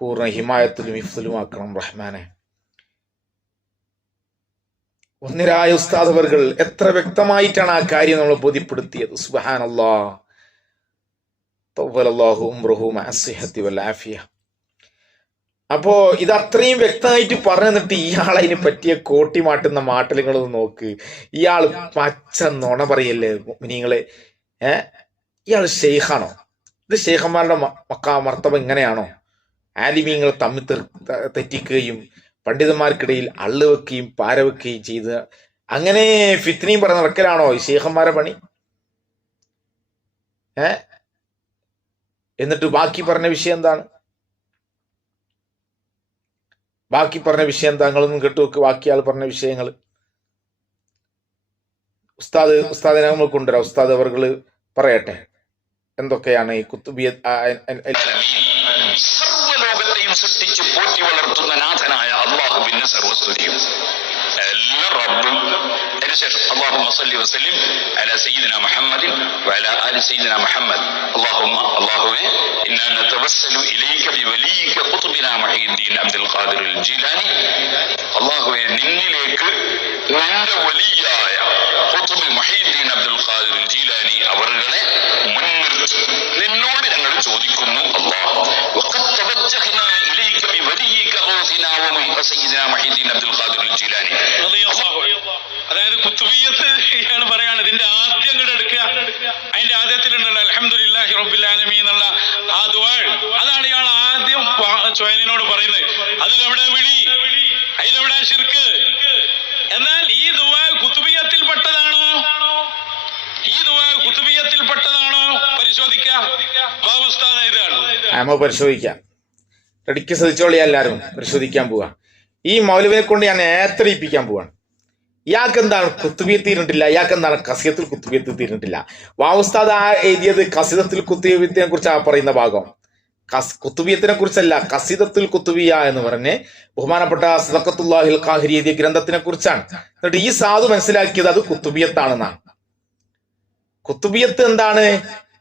പൂർണ്ണ ഹിമായത്തിലും ഹിഫ്സിലും ആക്കണം റഹ്മാനെ. ഒന്നിരായ ഉസ്താദ് അവർകൾ എത്ര വ്യക്തമായിട്ടാണ് ആ കാര്യം നമ്മൾ ബോധ്യപ്പെടുത്തിയത്. സുബ്ഹാനല്ലാഹ്. തവ്വലല്ലാഹു ഉംറഹു മഅസ്സിഹത്തി വൽ ആഫിയ. അപ്പോ ഇത് അത്രയും വ്യക്തമായിട്ട് പറഞ്ഞിട്ട് ഇയാൾ അതിന് പറ്റിയ കോട്ടി മാട്ടുന്ന മാട്ടലുകളൊന്ന് നോക്ക്. ഇയാൾ പച്ച നുണ പറയല്ലേ മുഅ്മിനീങ്ങളെ. ഇയാൾ ഷെയ്ഖാണോ? ഇത് ഷെയ്ഖന്മാരുടെ മർത്തബ ഇങ്ങനെയാണോ? ആലിമീങ്ങൾ തമ്മിൽ തെറ്റിക്കുകയും പണ്ഡിതന്മാർക്കിടയിൽ അള്ളുവെക്കുകയും പാരവെക്കുകയും ചെയ്ത് അങ്ങനെ ഫിത്നയും പറഞ്ഞ് നടക്കലാണോ ഈ ഷെയ്ഖന്മാരെ പണി? എന്നിട്ട് ബാക്കി പറഞ്ഞ വിഷയം എന്താണ്? ബാക്കി പറഞ്ഞ വിഷയം എന്താ? നിങ്ങളൊന്നും കേട്ടുവെക്ക്. ബാക്കി ആൾ പറഞ്ഞ വിഷയങ്ങൾ ഉസ്താദിനെ നമ്മൾ കൊണ്ടുവരാം. ഉസ്താദ് അവർകൾ പറയട്ടെ എന്തൊക്കെയാണ് ഈ കുത്തുബിയ. സർവ്വലോകത്തെയും സൃഷ്ടിച്ച് പോറ്റി വളർത്തുന്ന നാഥനായ അള്ളാഹുവിന്റെ സർവസ്തുതിയും എല്ലാ റബ്ബും. അതിനുശേഷം അല്ലാഹുമ്മ സ്വല്ലി വസല്ലിം അലാ സയ്യിദിനാ മുഹമ്മദിൻ വഅലാ ആലി സയ്യിദിനാ മുഹമ്മദ്. അല്ലാഹുവേ ഇന്നാ നതവസ്സലു ഇലൈക ബിവലിയിക ഖുത്ബിനാ മുഹീദ്ദീൻ അബ്ദുൽ ഖാദിർ അൽ ജീലാനി. അല്ലാഹുവേ നിന്നിലേക്ക് നിന്റെ വലിയായ ഖുത്ബ് മുഹീദ്ദീൻ അബ്ദുൽ ഖാദിർ അൽ ജീലാനി അവരുടെ മുൻനിർത്തി നിന്നോട് ഞങ്ങൾ ചോദിക്കുന്നു. അല്ലാഹു വഖദ് തവജ്ജഹ്നാ ഇലൈക ബിവലിയിക ഖൗസിനാ വസയ്യിദിനാ മുഹീദ്ദീൻ അബ്ദുൽ ഖാദിർ അൽ ജീലാനി. അതായത് കുത്തുബിയ്യത്ത് ഇയാൾ പറയാണ്. ഇതിന്റെ ആദ്യം കൂടെ എടുക്കുക. അതിന്റെ ആദ്യത്തിലുണ്ടല്ലോ അൽഹംദുലില്ലാഹി റബ്ബിൽ ആലമീൻ എന്നുള്ള ആ ദുആ, അതാണ് ഇയാൾ ആദ്യം ചുവലിനോട് പറയുന്നത്. അതിലെവിടെ വിളി, അതിലെവിടെ ശിർക്ക്? എന്നാൽ ഈ ദുആ കുത്തുബിയ്യത്തിൽപ്പെട്ടതാണോ? ഈ ദുആ കുത്തുബിയ്യത്തിൽപ്പെട്ടതാണോ? പരിശോധിക്കാം. ബാബു ഉസ്താദ് ഇതാണ് പരിശോധിക്കാം. റെഡിക്ക് ശ്രദ്ധിച്ചോളി, എല്ലാവരും പരിശോധിക്കാൻ പോവാ. ഈ മൗലവിനെ കൊണ്ട് ഞാൻ ഏത്തറിയിപ്പിക്കാൻ പോവാണ്. ഇയാൾക്ക് എന്താണ് കുത്തുബിയത്ത് തീർന്നിട്ടില്ല, ഇയാൾക്ക് എന്താണ് കസിയത്തുൽ കുത്തുബിയത്ത് തീർന്നിട്ടില്ല. വാവുസ്താദ് ആ എഴുതിയത് കസിദത്തുൽ കുത്തുബിയത്തിനെ കുറിച്ച് ആ പറയുന്ന ഭാഗം കുത്തുബിയത്തിനെ കുറിച്ചല്ല, കസിദത്തുൽ കുത്തുബിയ എന്ന് പറഞ്ഞ് ബഹുമാനപ്പെട്ട സദഖത്തുല്ലാഹിൽ ഖാഹിരി എഴുതിയ ഗ്രന്ഥത്തിനെ കുറിച്ചാണ്. എന്നിട്ട് ഈ സാധു മനസ്സിലാക്കിയത് അത് കുത്തുബിയത്താണെന്നാണ്. കുത്തുബിയത്ത് എന്താണ്?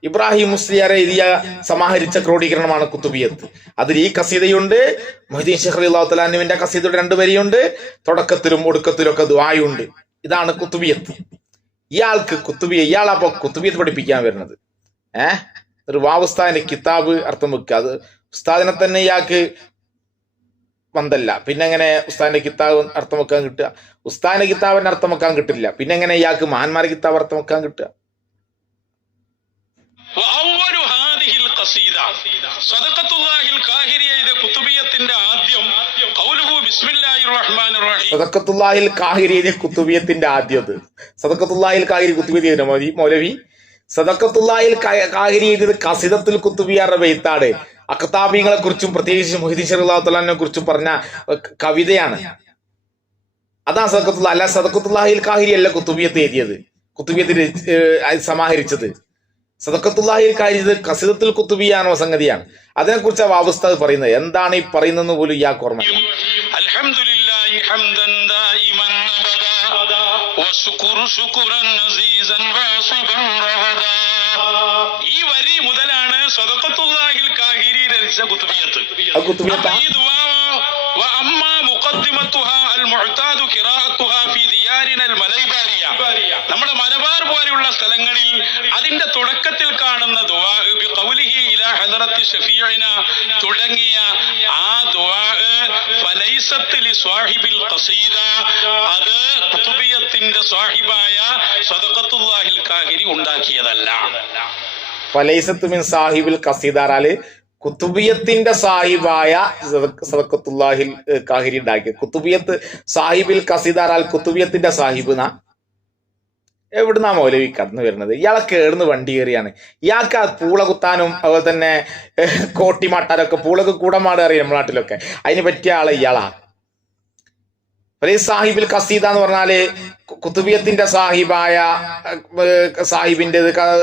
ഇബ്രാഹിം മുസ്ലിയാരെ എഴുതിയ സമാഹരിച്ച ക്രോഡീകരണമാണ് കുത്തുബിയത്ത്. അതിൽ ഈ കസീദയുണ്ട്, മൊഹീദ്ദീൻ ശൈഖ് റളിയല്ലാഹു തആല അൻഹുവിന്റെ കസീദയുടെ 2 വരിയുണ്ട്, തുടക്കത്തിലും ഒടുക്കത്തിലും ഒക്കെ ദുആയുണ്ട്. ഇതാണ് കുത്തുബിയത്ത്. ഇയാൾക്ക് ഇയാളപ്പോ കുത്തുബിയത്ത് പഠിപ്പിക്കാൻ വരുന്നത്. ഒരു വാവുസ്താദിന്റെ കിതാബ് അർത്ഥം വെക്കുക. അത് ഉസ്താദിനെ തന്നെ ഇയാൾക്ക് ബന്ധല്ല. പിന്നെ എങ്ങനെ ഉസ്താദിന്റെ കിതാബ് അർത്ഥം വെക്കാൻ കിട്ടുക? ഉസ്താദിന്റെ കിതാബിന്റെ അർത്ഥം വെക്കാൻ കിട്ടില്ല. പിന്നെ എങ്ങനെ ഇയാൾക്ക് മഹാന്മാരുടെ കിതാബ് അർത്ഥം വെക്കാൻ കിട്ടുക? കുത്തുബിയത്തിന്റെ ആദ്യം ഖൗലുഹു ബിസ്മില്ലാഹിർ റഹ്മാനിർ റഹീം. സദഖത്തുല്ലാഹിൽ കാഹിരി എഴുതിയ കുത്തുബിയത്തിന്റെ ആദ്യത്. സദഖത്തുല്ലാഹിൽ കാഹിരി കുത്തുബിയ മൗലവി. സദഖത്തുല്ലാഹിൽ കാഹിരി എഴുതിയത് ഖസീദത്തുൽ കുത്തുബിയാരുടെ ബെയ്ത്താണ്. അഖ്താബികളെ കുറിച്ചും പ്രത്യേകിച്ച് മുഹ്യിദ്ദീൻ റളിയല്ലാഹു തആലയെ കുറിച്ചും പറഞ്ഞ കവിതയാണ്. അതാണ് സദഖത്തുല്ലാഹി. അല്ല സദഖത്തുല്ലാഹിൽ കാഹിരി അല്ല കുത്തുബിയത്ത് എഴുതിയത്, കുത്തുബിയത്തിൽ സമാഹരിച്ചത്. സദഖത്തുല്ലാഹിൽ കാഹിരി ഖസീദത്തുൽ കുത്തുബിയാണോ സംഗതിയാണ്. അതിനെക്കുറിച്ച് വാവസ്ത പറയുന്നത്. എന്താണ് ഈ പറയുന്നതെന്ന് പോലും ഇയാൾക്ക് ഓർമ്മയില്ല. അൽഹംദുലില്ലാഹി ഹംദൻ ദായിമൻ അബദാ വശുക്റു ശുക്റൻ അസീസൻ വാസിബൻ റഹദാ. ഈ വരി മുതലാണ് സദഖത്തുല്ലാഹിൽ കാഹിരി രചിച്ച കുത്തുബിയത്ത്. ഈ ദുആ വ അമ്മാ മുഖദ്ദിമത്തുഹാ അൽ മുഅ്താദു ഖിറാഅത്തുഹാ ഫീ ദിയാരിന അൽ മലൈബാരിയ. നമ്മുടെ മലബാർ പോലെയുള്ള സ്ഥലങ്ങളിൽ അതിന്റെ തുടക്കത്തിൽ കാണുന്ന ദുആ ബിഖൗലിഹി ഇലാ ഹദറത്തി ശഫീഇന തുടങ്ങിയ ആ ദുആ ഫലൈസത്ത് ലിസ്വാഹിബിൽ ഖസീദ, അത് കുതുബിയത്തിന്റെ സാഹിബായ സദഖത്തുല്ലാഹിൽ കാഹിരി ഉണ്ടാക്കിയതല്ല. ഫലൈസത്ത് മിൻ സാഹിബിൽ ഖസീദാറാല് കുത്തുബിയത്തിന്റെ സാഹിബായ സദഖത്തുല്ലാഹിൽ കാഹിരി ഉണ്ടാക്കിയത്. കുത്തുബിയത്ത് സാഹിബിൽ ഖസീദാറാൽ കുത്തുബിയത്തിന്റെ സാഹിബ് നാ എവിടുന്നാ മൗലവി കടന്നു വരുന്നത്? ഇയാളൊക്കെ ഏടുന്ന് വണ്ടി കയറിയാണ്. ഇയാൾക്ക് ആ പൂള കുത്താനും അതുപോലെ തന്നെ കോട്ടിമാട്ടാനൊക്കെ പൂളക്ക് കൂടമാട് അറിയാം നമ്മുടെ നാട്ടിലൊക്കെ. അതിന് പറ്റിയ ആളെ ഇയാളാ. സാഹിബിൽ ഖസീദ എന്ന് പറഞ്ഞാല് കുത്തുബിയത്തിന്റെ സാഹിബായ സാഹിബിന്റെ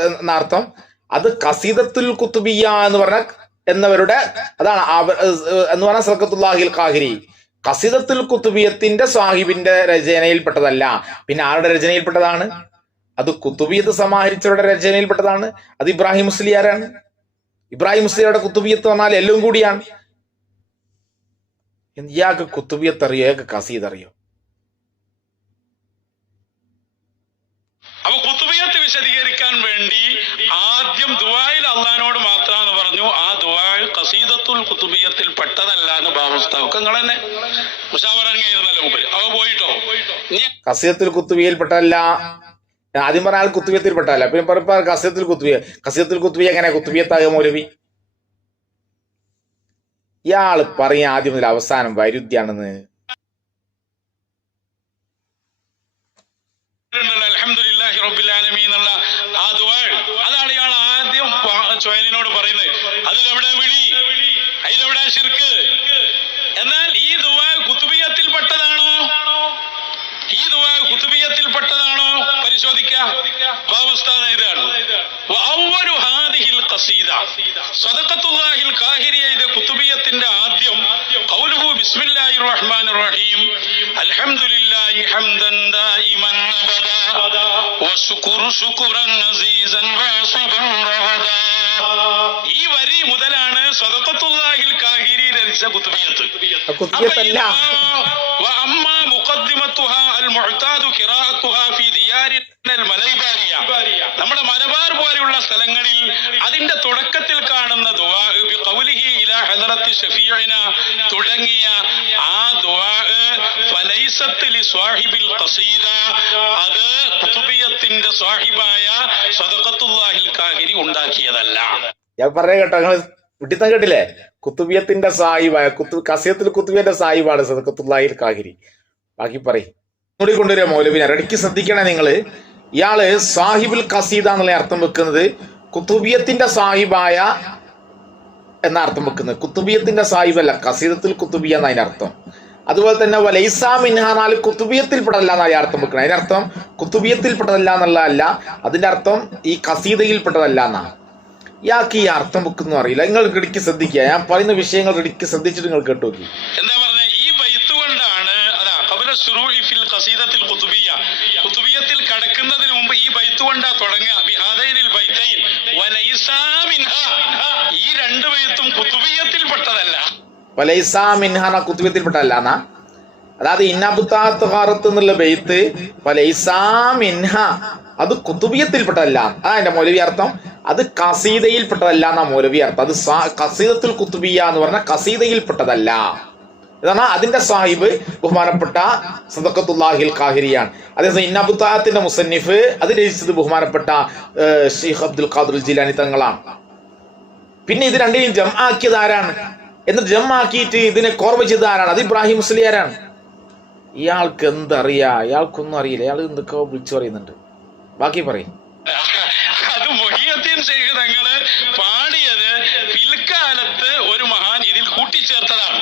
എന്നർത്ഥം. അത് ഖസീദത്തുൽ കുത്തുബിയ എന്ന് പറഞ്ഞ എന്നവരുടെ അതാണ് എന്ന് പറഞ്ഞ സദഖത്തുല്ലാഹിൽ കാഹിരി. ഖസീദത്തുൽ കുത്തുബിയത്തിന്റെ സാഹിബിന്റെ രചനയിൽപ്പെട്ടതല്ല. പിന്നെ ആരുടെ രചനയിൽപ്പെട്ടതാണ്? അത് കുത്തുബിയത്ത് സമാഹരിച്ചവരുടെ രചനയിൽപ്പെട്ടതാണ്. അത് ഇബ്രാഹിം മുസ്ലിയാരാണ്. ഇബ്രാഹിം മുസ്ലിയാരുടെ കുത്തുബിയത്ത് പറഞ്ഞാൽ എല്ലാം കൂടിയാണ്. ഇയാൾക്ക് കുത്തുബിയത്ത് അറിയോ? ഇയാൾക്ക് ഖസീദ് അറിയോ? അപ്പൊ കുത്തുബിയത്ത് വിശദീകരിക്കാൻ വേണ്ടി ആദ്യം ദുആയിൽ അള്ളഹാനോട് മാത്രാന്ന് പറഞ്ഞു. ആ ദുആ ഖസീദത്തുൽ കുത്തുബിയത്തിൽ പെട്ടതല്ല എന്ന് ഭാവസ്ഥാവൊക്കെ നിങ്ങൾ തന്നെ മുഷാവറങ്ങിയിരുന്നല്ലോ മുമ്പിൽ. അവ പോയിട്ടോ ഖസീദത്തുൽ കുത്തുബിയയിൽ പെട്ടതല്ല. ആദ്യം പറഞ്ഞ ആൾ കുത്തുബിയത്തിൽ പെട്ടതല്ല. പിന്നെ പറഞ്ഞ ഖസീദത്തുൽ കുത്തുബിയ. ഖസീദത്തുൽ കുത്തുബിയ എങ്ങനെ കുത്തുബിയത്താകുക മൗലവി? ഇയാള് പറയാൻ ആദ്യം മുതൽ അവസാനം വൈരുദ്ധ്യാണെന്ന്. അൽഹംദുലില്ലാഹി റബ്ബിൽ ആലമീൻ എന്നുള്ള ആ ദുആ അതാണ് ഇയാൾ ആദ്യം ചുവലിനോട് പറയുന്നത്. അതിലെവിടെ വിളി, അതിലെവിടെ ശിർക്ക്? എന്നാൽ ഈ ദുആ കുത്തുബിയത്തിൽ പെട്ടതാണോ? ഈ ദുആ കുത്തുബിയത്തിൽ പെട്ടതാണോ പരിശോധിക്കാം. ഇതാണ് സദഖത്തുല്ലാഹിൽ കാഹിരി എഴുതിയ കുത്തുബിയത്തിന്റെ ആദ്യം ഖൗലുഹു ബിസ്മില്ലാഹിർ റഹ്മാനിർ റഹീം അൽഹംദുലില്ലാഹി ഹംദൻ ദായിമൻ അബദാ വശുക്റു ശുക്റൻ അസീസൻ വാസിബൻ റഹദാ. ഈ വരി മുതലാണ് സദഖത്തുല്ലാഹിൽ കാഹിരി രചിച്ച കുത്തുബിയത്ത്. വ അമ്മാ മുഖദ്ദിമത്തുഹാ അൽ മുഅ്താദു ഖിറാഅത്തുഹാ ഫീ ദിയാരിന അൽ മലൈബാരിയ. നമ്മുടെ മലബാർ പോലെയുള്ള സ്ഥലങ്ങളിൽ അതിന്റെ തുടക്കത്തിൽ കാണുന്ന ദുആ ബിഖൗലിഹി ഇലാ ഹദറത്തി ശഫീഇന തുടങ്ങിയ ആ ദുആ ഫലൈസത്ത് ലിസ്വാഹിബിൽ ഖസീദ, അത് കുതുബിയത്തിന്റെ സാഹിബായ സദഖത്തുല്ലാഹിൽ കാഹിരി ഉണ്ടാക്കിയതല്ല. ഞാൻ പറഞ്ഞ കേട്ടോ, നിങ്ങൾ വിട്ടിത്തം കേട്ടില്ലേ? കുത്തുബിയത്തിന്റെ സാഹിബായ ഖസീദത്തുൽ കുത്തുബിയന്റെ സാഹിബാണ് സദഖത്തുല്ലാഹിൽ കാഹിരി. ബാക്കി പറയും കൂടി കൊണ്ടുവരിക മൗലവിനെ. ഇടയ്ക്ക് ശ്രദ്ധിക്കണേ നിങ്ങള്. ഇയാള് സാഹിബുൽ ഖസീദ എന്നുള്ള അർത്ഥം വെക്കുന്നത് കുത്തുബിയത്തിന്റെ സാഹിബായ എന്ന അർത്ഥം വെക്കുന്നത്. കുത്തുബിയത്തിന്റെ സാഹിബല്ല, ഖസീദത്തുൽ കുത്തുബിയ എന്ന അതിനർത്ഥം. അതുപോലെ തന്നെ വലൈസാ മിൻഹാനാൽ കുത്തുബിയത്തിൽ പെടല്ല എന്നാണ് അർത്ഥം വെക്കുന്നത്. അതിനർത്ഥം കുത്തുബിയത്തിൽ പെട്ടതല്ല എന്നുള്ളതല്ല, അതിന്റെ അർത്ഥം ഈ ഖസീദയിൽ പെട്ടതല്ല എന്നാണ്. ഇയാൾക്ക് ഈ അർത്ഥം വെക്കുന്നു അറിയില്ല. നിങ്ങൾ ഇടയ്ക്ക് ശ്രദ്ധിക്കുക. ഞാൻ പറയുന്ന വിഷയങ്ങൾ ഇടയ്ക്ക് ശ്രദ്ധിച്ചിട്ട് നിങ്ങൾ കേട്ടു നോക്കി. എന്താ പറഞ്ഞ ഈ ബൈത്ത് കൊണ്ടാണ് കുത്തുബിയത്തിൽ കടക്കുന്നതിന് മുമ്പ് ഈ ബൈത്ത് കൊണ്ടാ തുടങ്ങുക. ഈ രണ്ട് ബൈത്തും കുത്തുബിയത്തിൽ പെട്ടതല്ല. വലൈസാ മിൻഹാന കുത്തുബിയത്തിൽ പെട്ടതല്ല എന്നാ. അതായത് ഇന്നബുത്താത്ത് എന്നുള്ള ബൈത്ത് വലൈസാ മിൻഹ അത് കുത്തുബിയത്തിൽ പെട്ടതല്ല. അതിന്റെ മൗലവി അർത്ഥം അത് ഖസീദയിൽ പെട്ടതല്ല എന്നാ മൗലവി അർത്ഥം. അത് ഖസീദത്തുൽ കുത്തുബിയ എന്ന് പറഞ്ഞ ഖസീദയിൽ പെട്ടതല്ല ഇതാണ് അതിന്റെ സാഹിബ് ബഹുമാനപ്പെട്ട സദഖത്തുല്ലാഹിൽ ഖാഹിരിയാണ്. അതേസമയം ഇന്നബുത്താത്തിന്റെ മുസന്നിഫ് അത് രചിച്ചത് ബഹുമാനപ്പെട്ട ഷെയ്ഖ് അബ്ദുൽ ഖാദിർ ജിലാനി തങ്ങളാണ്. പിന്നെ ഇത് രണ്ടിനെയും ജംആക്കിയത് ആരാണ്? എന്നിട്ട് ജംആക്കിയിട്ട് ഇതിനെ കോർവ ചെയ്ത് ആരാണ്? അത് ഇബ്രാഹിം മുസ്ലിയാരാണ്. ഇയാൾക്ക് എന്തറിയാ? ഇയാൾക്കൊന്നും അറിയില്ല. ഇയാൾ എന്തൊക്കെ വിളിച്ചു പറയുന്നുണ്ട്. ബാക്കി പറയും. അത് മുഹിയുദ്ദീൻ ശൈഖ് തങ്ങള് പാടിയത് പിൽക്കാലത്ത് ഒരു മഹാൻ ഇതിൽ കൂട്ടിച്ചേർത്തതാണ്.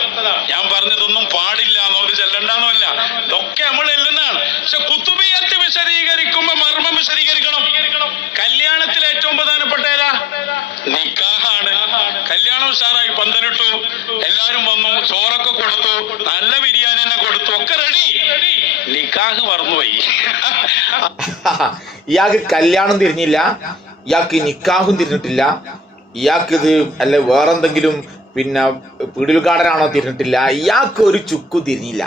ഞാൻ പറഞ്ഞതൊന്നും പാടില്ലാന്നോ ഇത് ചെല്ലണ്ടെന്നോ അല്ല, ഇതൊക്കെ നമ്മൾ എല്ലുന്നതാണ്. പക്ഷെ കുത്തുബിയത്ത് വിശദീകരിക്കുമ്പോ മർമ്മം വിശദീകരിക്കണം. കല്യാണത്തിൽ ഏറ്റവും പ്രധാനപ്പെട്ട ഏതാ? നിക്കാഹാണ്. കല്യാണം ഉഷാറായി, പന്തലിട്ടു, എല്ലാരും വന്നു, ചോറൊക്കെ കൊടുത്തു, നല്ല ബിരിയാണി തന്നെ കൊടുത്തു, ഒക്കെ റെഡി. നിക്കാഹ് മറന്നുപോയി. ഇയാൾക്ക് കല്യാണം തിരിഞ്ഞില്ല, ഇയാൾക്ക് നിക്കാഹും തിരിഞ്ഞിട്ടില്ല, ഇയാൾക്ക് ഇത് അല്ലെ വേറെന്തെങ്കിലും പിന്നെ പീഡിൽക്കാടനാണോ തിരിഞ്ഞിട്ടില്ല, ഇയാൾക്ക് ഒരു ചുക്കു തിരിഞ്ഞില്ല.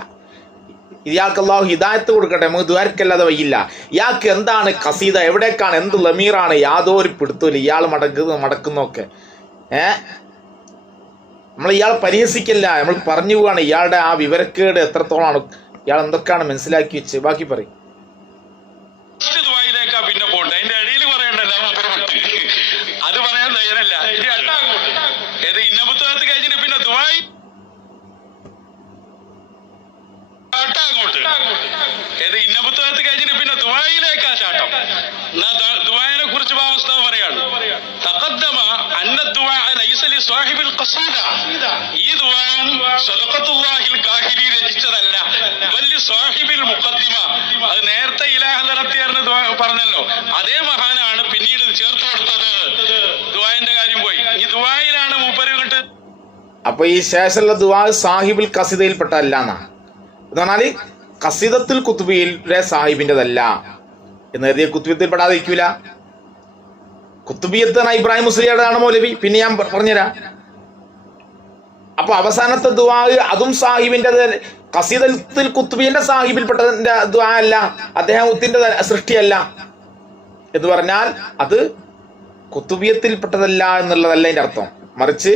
ഇയാൾക്ക് അല്ലാഹു ഹിദായത്ത് കൊടുക്കട്ടെ, നമുക്ക് ദ്വാരക്കല്ലാതെ വയ്യില്ല. ഇയാൾക്ക് എന്താണ് ഖസീദ, എവിടേക്കാണ്, എന്ത് ലമീറാണ്, യാതൊരു പിടുത്തമില്ല. ഇയാൾ മടക്കുന്നൊക്കെ നമ്മൾ ഇയാൾ പരിഹസിക്കല്ല, നമ്മൾ പറഞ്ഞു പോവാണ് ഇയാളുടെ ആ വിവരക്കേട് എത്രത്തോളാണ്, ഇയാൾ എന്തൊക്കെയാണ് മനസ്സിലാക്കി വെച്ച്. ബാക്കി പറയും. പിന്നെ പോട്ടെ, അതിന്റെ അടിയിൽ പറയണ്ടല്ലോ, അത് പറയാൻ ധൈര്യമല്ല. ഏത് ഇന്ന പുസ്തകത്ത് കഴിഞ്ഞിട്ട് പിന്നെ ദുആയി അങ്ങോട്ട്, ഏത് ഇന്ന പുസ്തകത്ത് കഴിഞ്ഞിട്ട് പിന്നെ ദുആയിലേക്കാ ചാട്ടം. എന്നാ ദുആനെ കുറിച്ച് അവസ്ഥ പറയാണ്. തഖദ്ദമ അന്ന ദുആ ലൈസ ലി സാഹിബിൽ ഖസീദ. ഈ ദുആം സദഖത്തുല്ലാഹിൽ ഖാഹിരി രചിച്ചതല്ല, ബല്ലി സാഹിബിൽ മുഖദ്ദിമ. അത് നേരത്തെ ഇലാഹ നടത്തിയായിരുന്നു പറഞ്ഞല്ലോ, അതേ മഹാനാണ് പിന്നീട് ചേർത്ത് കൊടുത്തത്. ദുആന്റെ കാര്യം പോയി, ഈ ദുആയിലാണ് മൂപ്പര് കിട്ട്. അപ്പൊ ഈ ശേഷമുള്ള ദുആ സാഹിബുൽ ഖസീദയിൽപ്പെട്ടല്ല എന്നാ. എന്ന് പറഞ്ഞാല് ഖസീദത്തുൽ കുത്തുബിയിലെ സാഹിബിന്റെതല്ല എന്ന് കരുതിയ കുത്തുബിയത്തിൽ പെടാതിരിക്കൂല. കുത്തുബിയത്ത് ഇബ്രാഹിം മുസ്ലിയാടാണ് മൗലവി. പിന്നെ ഞാൻ പറഞ്ഞുതരാം. അപ്പൊ അവസാനത്തെ ദുആ അതും സാഹിബിന്റെ, ഖസീദത്തുൽ കുത്തുബിന്റെ സാഹിബിൽപ്പെട്ടതിന്റെ ദുആ അല്ല, അദ്ദേഹത്തിന്റെ സൃഷ്ടിയല്ല എന്ന് പറഞ്ഞാൽ അത് കുത്തുബിയത്തിൽപ്പെട്ടതല്ല എന്നുള്ളതല്ല അതിന്റെ അർത്ഥം. മറിച്ച്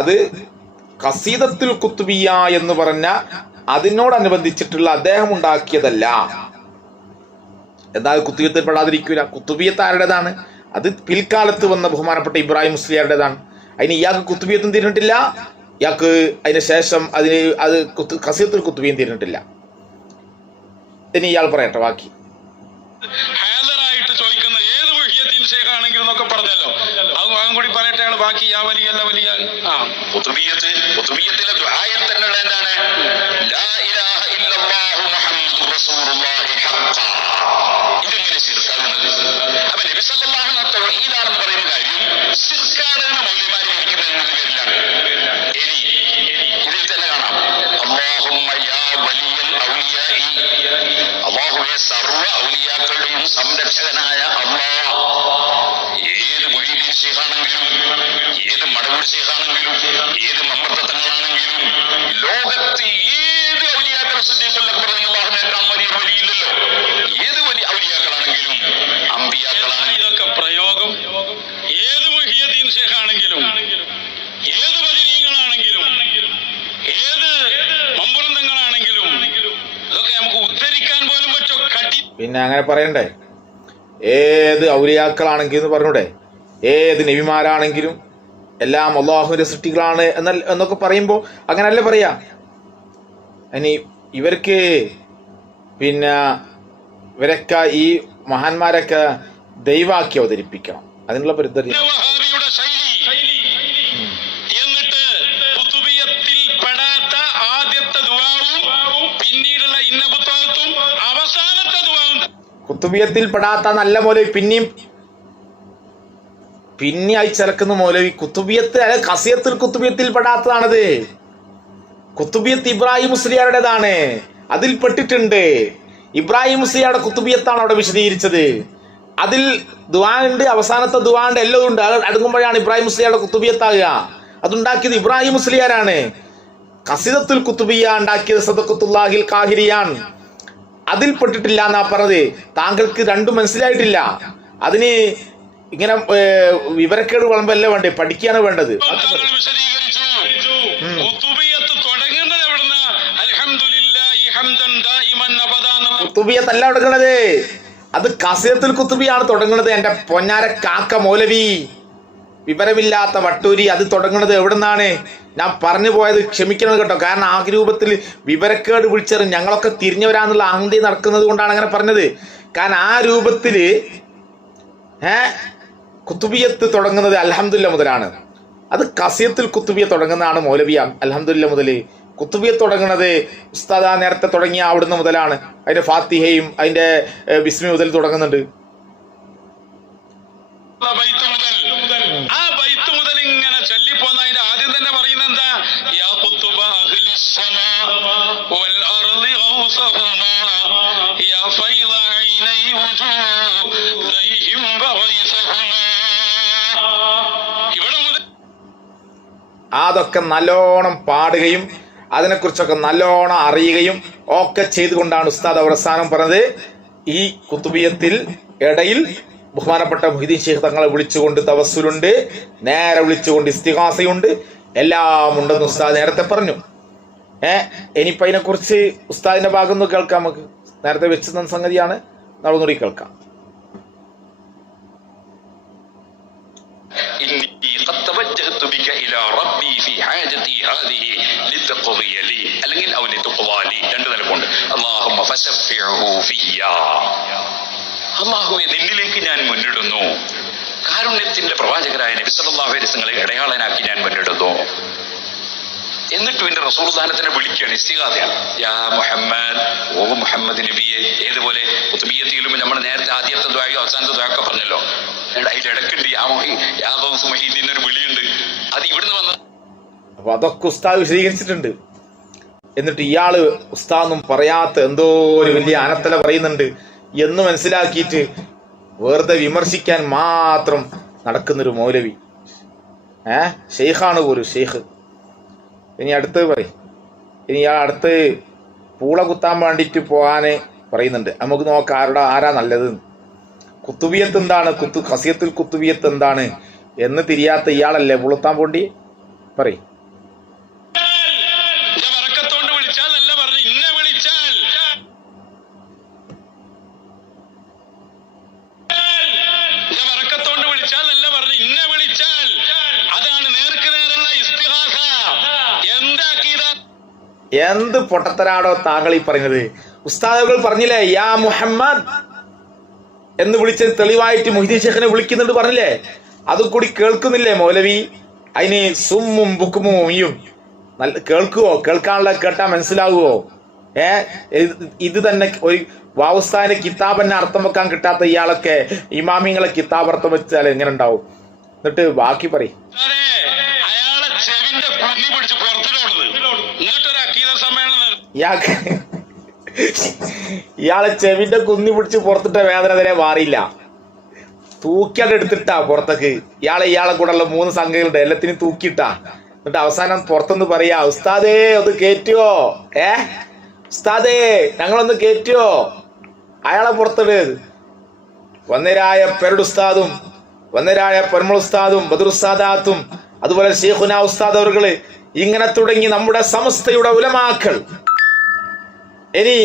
അത് ഖസീദത്തുൽ കുത്തുബിയ എന്ന് പറഞ്ഞ അതിനോടനുബന്ധിച്ചിട്ടുള്ള അദ്ദേഹം ഉണ്ടാക്കിയതല്ല. എന്നാൽ കുത്തുബിയത്തിൽ പെടാതിരിക്കൂല. കുത്തുബിയത്ത് ആരുടേതാണ്? അത് പിൽക്കാലത്ത് വന്ന ബഹുമാനപ്പെട്ട ഇബ്രാഹിം മുസ്ലിയാരുടേതാണ്. അതിന് ഇയാൾക്ക് കുത്തുബിയത്തും തീർന്നിട്ടില്ല, ഇയാൾക്ക് അതിന് ശേഷം അത് ഖസീദത്തുൽ കുത്തുബിയും തീർന്നിട്ടില്ല. ഇനി ഇയാൾ പറയട്ടെ ബാക്കി. ഹാദറായിട്ട് ചോദിക്കുന്ന ഏത് മുഹിയുദ്ദീൻ ശൈഖ് ആണെങ്കിലും എന്നൊക്കെ പറഞ്ഞല്ലോ, അതും കൂടി പറയട്ടെ. അയാൾ ബാക്കി യാ വലിയല്ല വലിയ കുത്തുബിയത്തിലെ ദുആയിൽ തന്നെയുള്ള എന്താണ്? ലാ ഇലാഹ ഇല്ലല്ലാഹു മുഹമ്മദുർ റസൂലുള്ളാഹി ഹഖ്ഖ. ഇതെങ്ങനെ ശിർക്കാകുന്നത്? അപ്പൊ നബി സല്ലല്ലാഹു അലൈഹി വസല്ലം തൗഹീദാണെന്ന് പറയുന്ന കാര്യം ശിർക്കാണ് എന്ന് മൗലവിമാർ വിളിക്കുന്നതിന്റെ പേരിലാണ്. ഇനി ഇതിൽ തന്നെ കാണാം, അല്ലാഹുമ്മ യാ വലിയൽ ഔലിയാഇ. അല്ലാഹുവേ സർവ്വ ഔലിയാക്കളുടെയും സംരക്ഷകനായ അല്ലാഹ്. ഏത് മുഹീദ്ദീൻ ശൈഖാണെങ്കിലും, ഏത് മടവൂർ ശൈഖാണെങ്കിലും, ഏത് മമ്മത്തങ്ങളാണെങ്കിലും, ലോകത്ത് ഏത് ഔലിയാക്കൾ സിദ്ദീഖുകളൊക്കെ പറഞ്ഞ അല്ലാഹുവിനേക്കാൾ വലിയ വലിയില്ലല്ലോ. ഏത് വലിയ ഔലിയാക്കളാണെങ്കിലും അമ്പിയാക്കളാണെങ്കിലും ഇതൊക്കെ പ്രയോഗം. ഏത് മുഹിയുദ്ദീൻ ശൈഖ് ആണെങ്കിലും, ഏത് ബദരീങ്ങളാണെങ്കിലും, ഏത് മമ്പുറന്തങ്ങളാണെങ്കിലും ഇതൊക്കെ നമുക്ക് ഉദ്ധരിക്കാൻ പോലും പറ്റോ? പിന്നെ അങ്ങനെ പറയണ്ടേ? ഏത് ഔലിയാക്കളാണെങ്കിലും എന്ന് പറഞ്ഞൂടെ? ഏത് നബിമാരാണെങ്കിലും എല്ലാം അള്ളാഹുവിന്റെ സൃഷ്ടികളാണ് എന്നൊക്കെ പറയുമ്പോൾ അങ്ങനല്ലേ പറയാ. ഇനി ഇവർക്ക് പിന്നെ ഇവരൊക്കെ ഈ മഹാന്മാരൊക്കെ ദൈവാക്കി അവതരിപ്പിക്കണം, അതിനുള്ള പരിധി. എന്നിട്ട് കുത്തുബിയത്തിൽ പെടാത്ത ആദ്യത്തെ ദുആവും പിന്നീടുള്ള ഇന്ന പുസ്തകത്തും അവസാനത്തെ ദുആവും. കുത്തുബിയത്തിൽ പെടാത്ത നല്ല മൗലവി പിന്നെയും അയച്ചിറക്കുന്ന മൗലവി കുത്തുബിയത്ത് അല്ലെ ഖസീദത്തുൽ കുത്തുബിയത്തിൽ പെടാത്തതാണത്. കുത്തുബിയത്ത് ഇബ്രാഹിം മുസ്ലിയാരുടേതാണ്, അതിൽ പെട്ടിട്ടുണ്ട്. ഇബ്രാഹിം മുസ്ലിയാരുടെ കുത്തുബിയത്താണ് അവിടെ വിശദീകരിച്ചത്. അതിൽ ദുആ ഉണ്ട്, അവസാനത്തെ ദുആ ഉണ്ട്, എല്ലാം ഉണ്ട്. അത് അടുങ്ങുമ്പോഴാണ് ഇബ്രാഹിം മുസ്ലിയാരുടെ കുത്തുബിയത്താകുക. അതുണ്ടാക്കിയത് ഇബ്രാഹിം മുസ്ലിയാരാണ്. ഖസീദത്തുൽ കുത്തുബിയ ഉണ്ടാക്കിയത് സദഖത്തുല്ലാഹിൽ ഖാഹിരിയാണ്. അതിൽ പെട്ടിട്ടില്ല എന്നാ പറഞ്ഞത്. താങ്കൾക്ക് രണ്ടും മനസ്സിലായിട്ടില്ല. അതിന് ഇങ്ങനെ വിവരക്കേട് വിളമ്പല്ലേ വേണ്ടേ, പഠിക്കുകയാണ് വേണ്ടത്. കുത്തുബിയത്ത് തുടങ്ങുന്നത് എവിടുന്ന? കുത്തുബിയത്തല്ല തുടങ്ങണത്, അത് കസിയത്തുൽ കുത്തുബിയാണ് തുടങ്ങുന്നത്. എൻ്റെ പൊന്നാര കാക്ക മൗലവി, വിവരമില്ലാത്ത വട്ടൂരി, അത് തുടങ്ങുന്നത് എവിടെ നിന്നാണ്? ഞാൻ പറഞ്ഞു പോയത് ക്ഷമിക്കണം കേട്ടോ. കാരണം ആ രൂപത്തിൽ വിവരക്കേട് വിളിച്ചെറിയും, ഞങ്ങളൊക്കെ തിരിഞ്ഞവരാന്നുള്ള അഹന്തി നടക്കുന്നത് കൊണ്ടാണ് അങ്ങനെ പറഞ്ഞത്. കാരണം ആ രൂപത്തിൽ കുത്തുബിയത്ത് തുടങ്ങുന്നത് അൽഹംദുലില്ലാ മുതലാണ്. അത് കസിയത്തുൽ കുത്തുബിയ തുടങ്ങുന്നതാണ് മൗലവിയ അൽഹംദുലില്ലാ മുതൽ. കുത്തുബിയ തുടങ്ങുന്നത് ഉസ്താദ് നേരത്തെ തുടങ്ങിയ അവിടുന്ന് മുതലാണ്. അതിന്റെ ഫാത്തിഹയും അതിന്റെ ബിസ്മി മുതൽ തുടങ്ങുന്നുണ്ട്. ആ ബൈത്ത് മുതൽ ഇങ്ങനെ ചൊല്ലിപ്പോന്ന അതിന്റെ ആദ്യം തന്നെ പറയുന്നത് എന്താ? യാ ഖുതുബ അഹ്ലിസ് സമാ വൽ അർളി ഗൗസഹുമാ യാ ഫൈള ഐനൈ വുജൂദൈഹിം ബഗൈസഹുമാ. ഇവിടെ മുതൽ അതൊക്കെ നല്ലോണം പാടുകയും അതിനെക്കുറിച്ചൊക്കെ നല്ലോണം അറിയുകയും ഒക്കെ ചെയ്തുകൊണ്ടാണ് ഉസ്താദ് അവസാനം പറഞ്ഞത്. ഈ കുത്തുബിയത്തിൽ ഇടയിൽ ബഹുമാനപ്പെട്ട മുഹ്യിദ്ദീൻ ശൈഖ് തങ്ങളെ വിളിച്ചുകൊണ്ട് തവസ്സുലുണ്ട്, നേരെ വിളിച്ചുകൊണ്ട് ഇസ്തിഗാസയുണ്ട്, എല്ലാം ഉണ്ടെന്ന് ഉസ്താദ് നേരത്തെ പറഞ്ഞു. ഇനിയിപ്പോൾ അതിനെക്കുറിച്ച് ഉസ്താദിന്റെ ഭാഗം ഒന്ന് കേൾക്കാം. നമുക്ക് നേരത്തെ വെച്ച് തന്ന സംഗതിയാണ്, നമ്മളൊന്നുകൂടി കേൾക്കാം. അല്ലെങ്കിൽ രണ്ടു നിലക്കുണ്ട്. അല്ലാഹുവേ, നിന്നിലേക്ക് ഞാൻ മുന്നിടുന്നു. കാരുണ്യത്തിന്റെ പ്രവാചകരായ നബി സല്ലല്ലാഹു അലൈഹി വസല്ലമയെ ഇടയാളനാക്കി ഞാൻ മുന്നിടുന്നു. എന്നിട്ട് എന്റെ റസൂലുള്ളാഹിനെ വിളിക്കുകയാണ്, ഇസ്തിഗാസയാണ്. യാ മുഹമ്മദ്, ഓ മുഹമ്മദ് നബിയെ. ഏതുപോലെ ഖുതുബിയത്തിലും നമ്മൾ നേരത്തെ ആദ്യത്തെ ദുആയും അവസാനത്തെ ദുആയൊക്കെ പറഞ്ഞല്ലോ. അതിലിടക്കുണ്ട് യാ ഗൗസ് മുഹീദ്ദീൻ എന്നൊരു വിളിയുണ്ട്. അത് ഇവിടുന്ന് വന്നത്. അപ്പൊ അതൊക്കെ ഉസ്താദ് വിശദീകരിച്ചിട്ടുണ്ട്. എന്നിട്ട് ഇയാള് ഉസ്താദൊന്നും പറയാത്ത എന്തോ ഒരു വലിയ അനത്തല പറയുന്നുണ്ട് എന്ന് മനസ്സിലാക്കിയിട്ട് വെറുതെ വിമർശിക്കാൻ മാത്രം നടക്കുന്നൊരു മൗലവി. ഷെയ്ഖാണ് പോലും, ഷെയ്ഖ്. ഇനി അടുത്ത് പറയും. ഇനി ഇയാൾ അടുത്ത് പൂള കുത്താൻ വേണ്ടിയിട്ട് പോകാന് പറയുന്നുണ്ട്. നമുക്ക് നോക്കാം ആരാ നല്ലത്. കുത്തുബിയത്ത് എന്താണ്, ഖസിയത്തുൽ കുത്തുബിയത്ത് എന്താണ് എന്ന് തിരിയാത്ത ഇയാളല്ലേ പുളത്താൻ പോണ്ടി? പറയും. എന്ത് പൊട്ടത്തരാടോ താങ്കൾ ഈ പറയുന്നത്? ഉസ്താദുകൾ പറഞ്ഞില്ലേ യാ മുഹമ്മദ് എന്ന് വിളിച്ചത് തെളിവായിട്ട് മുഹ്യിദ്ദീൻ ശൈഖിനെ വിളിക്കുന്നുണ്ട് പറഞ്ഞില്ലേ? അതും കൂടി കേൾക്കുന്നില്ലേ മൗലവി? അതിന് സുമ്മും ബുക്കുമും നല്ല കേൾക്കുവോ? കേൾക്കാനുള്ള കേട്ടാ മനസ്സിലാകുവോ? ഇത് തന്നെ ഒരു വാവുസ്താന്റെ കിതാബ് തന്നെ അർത്ഥം വെക്കാൻ കിട്ടാത്ത ഇയാളൊക്കെ ഇമാമിങ്ങളെ കിതാബ് അർത്ഥം വെച്ചാൽ എങ്ങനെ ഉണ്ടാവും? എന്നിട്ട് ബാക്കി പറയും. ഇയാളെ ചെവിന്റെ കുന്നി പിടിച്ച് പുറത്തിട്ട വേദന വരെ മാറിയില്ല. തൂക്കിയാണ്ട് എടുത്തിട്ടാ പുറത്തേക്ക്. ഇയാളെ കൂടെ ഉള്ള 3 സംഘങ്ങളുണ്ട്, എല്ലാത്തിനും തൂക്കിയിട്ടാ. എന്നിട്ട് അവസാനം പുറത്തുനിന്ന് പറയാ, ഉസ്താദേ ഒന്ന് കേറ്റുവോ? ഉസ്താദേ ഞങ്ങളൊന്ന് കേറ്റുവോ? അയാളെ പുറത്തിട്. വന്നരായ പെരടുസ്താദും വന്നരായ പൊന്മൾ ഉസ്താദും ബദറുസ്താദാത്തും അതുപോലെ ശൈഖുനാ ഉസ്താദ് അവറുകള്, ഇങ്ങനെ തുടങ്ങി നമ്മുടെ സമസ്തയുടെ ഉലമാക്കൾ. ഇനി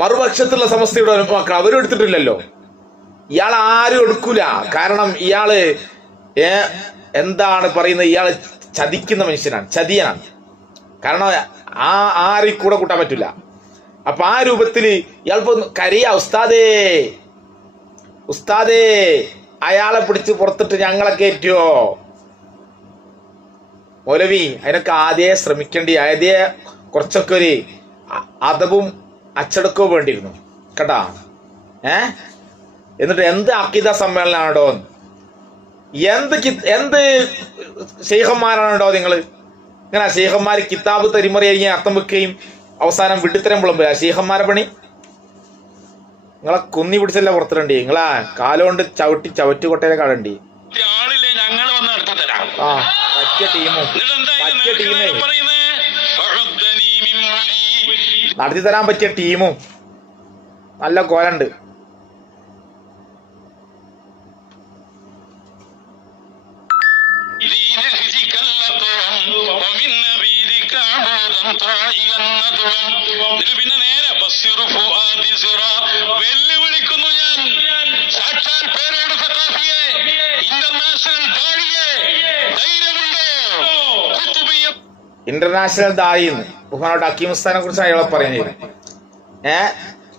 മറുപക്ഷത്തുള്ള സമസ്തയുടെ ഉലമാക്കൾ അവരും എടുത്തിട്ടില്ലല്ലോ. ഇയാൾ ആരും എടുക്കൂല. കാരണം ഇയാള് എന്താണ് പറയുന്നത്, ഇയാള് ചതിക്കുന്ന മനുഷ്യനാണ്, ചതിയനാണ്. കാരണം ആരും കൂടെ കൂട്ടാൻ പറ്റില്ല. അപ്പൊ ആ രൂപത്തില് ഇയാളിപ്പോ കരയാ, ഉസ്താദേ ഉസ്താദേ അയാളെ പിടിച്ച് പുറത്തിട്ട് ഞങ്ങളെ കയറ്റുവോ? മൗലവി അതിനൊക്കെ ആദ്യമേ ശ്രമിക്കേണ്ടി, ആദ്യമേ കുറച്ചൊക്കെ ഒരു അദബും അച്ചടക്കവും വേണ്ടിയിരുന്നു കേട്ടാ. എന്നിട്ട് എന്ത് അഖീദ സമ്മേളനാണോ, എന്ത് ശൈഖന്മാരാണോ നിങ്ങൾ? ഇങ്ങനെ ശൈഖന്മാര് കിതാബ് തരിമറിയായിരിക്കും അർത്ഥം വെക്കുകയും അവസാനം വിട്ടിത്തരം വിളമ്പുക. ശൈഖന്മാരെ പണി നിങ്ങളെ കുന്നി പിടിച്ചല്ല പുറത്തിടണ്ടി, നിങ്ങളാ കാലുകൊണ്ട് ചവറ്റ് കൊട്ടയിലെ കാടണ്ടി. പറ്റിയ ടീമേ നടത്തി തരാൻ പറ്റിയ ടീമും നല്ല കോലുണ്ട്. പിന്നെ നേരെ വെല്ലുവിളിക്കുന്നു ഞാൻ സാക്ഷാൽ പേരോട് സഖാഫിയെ, ഇന്റർനാഷണൽ ദാഴിയെ, ധൈര്യമുണ്ടോ ഖുതുബിയ ഇന്റർനാഷണൽ ദായിന്ന് ബഹുമാനോട് അക്കീമുസ്താനെ കുറിച്ച് അയാളെ പറയുന്നത്.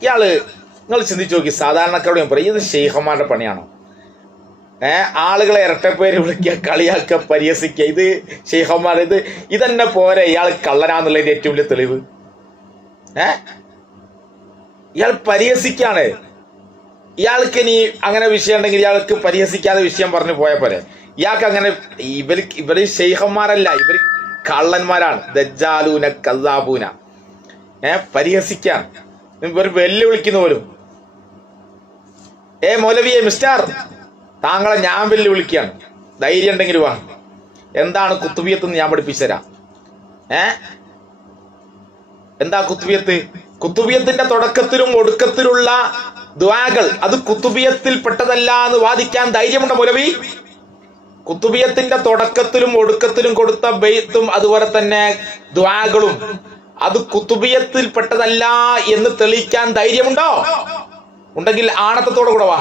ഇയാള് നിങ്ങൾ ചിന്തിച്ചു നോക്കി, സാധാരണക്കാരോട് ഞാൻ പറയും, ഇത് ഷെയ്ഖന്മാരുടെ പണിയാണോ? ആളുകളെ ഇരട്ടപ്പേര് വിളിക്കുക, കളിയാക്കുക, പരിഹസിക്കുക, ഇത് ഷെയ്ഖന്മാർ, ഇതന്നെ പോരെ ഇയാൾ കള്ളനാന്നുള്ളതിന്റെ ഏറ്റവും വലിയ തെളിവ്? ഇയാൾ പരിഹസിക്കാണ്. ഇയാൾക്ക് ഇനി അങ്ങനെ വിഷയം ഉണ്ടെങ്കിൽ ഇയാൾക്ക് പരിഹസിക്കാതെ വിഷയം പറഞ്ഞു പോയ പോരെ. ഇയാൾക്ക് അങ്ങനെ ഇവര് ഷെയ്ഖന്മാരല്ല, ഇവര് കള്ളന്മാരാണ്, ദജ്ജാലൂന കദ്ദാബൂന. പരിഹസിക്കാൻ ഇവർ വെല്ലുവിളിക്കുന്ന പോലും. മൗലവിയെ മിസ്റ്റർ, താങ്കളെ ഞാൻ വെല്ലുവിളിക്കുകയാണ്, ധൈര്യം ഉണ്ടെങ്കിൽ വാ, എന്താണ് കുത്തുബിയത്ത് ഞാൻ പഠിപ്പിച്ചു തരാം. എന്താ കുത്തുബിയത്ത്? കുത്തുബിയത്തിന്റെ തുടക്കത്തിലും ഒടുക്കത്തിലുള്ള ദുആകൾ അത് കുത്തുബിയത്തിൽ പെട്ടതല്ല എന്ന് വാദിക്കാൻ ധൈര്യമുണ്ടോ മൗലവി? കുത്തുബിയത്തിന്റെ തുടക്കത്തിലും ഒടുക്കത്തിലും കൊടുത്ത ബെയ്ത്തും അതുപോലെ തന്നെ ദുആകളും അത് കുത്തുബിയത്തിൽ പെട്ടതല്ല എന്ന് തെളിയിക്കാൻ ധൈര്യമുണ്ടോ? ഉണ്ടെങ്കിൽ ആണത്തത്തോടെ കൂടെ വാ.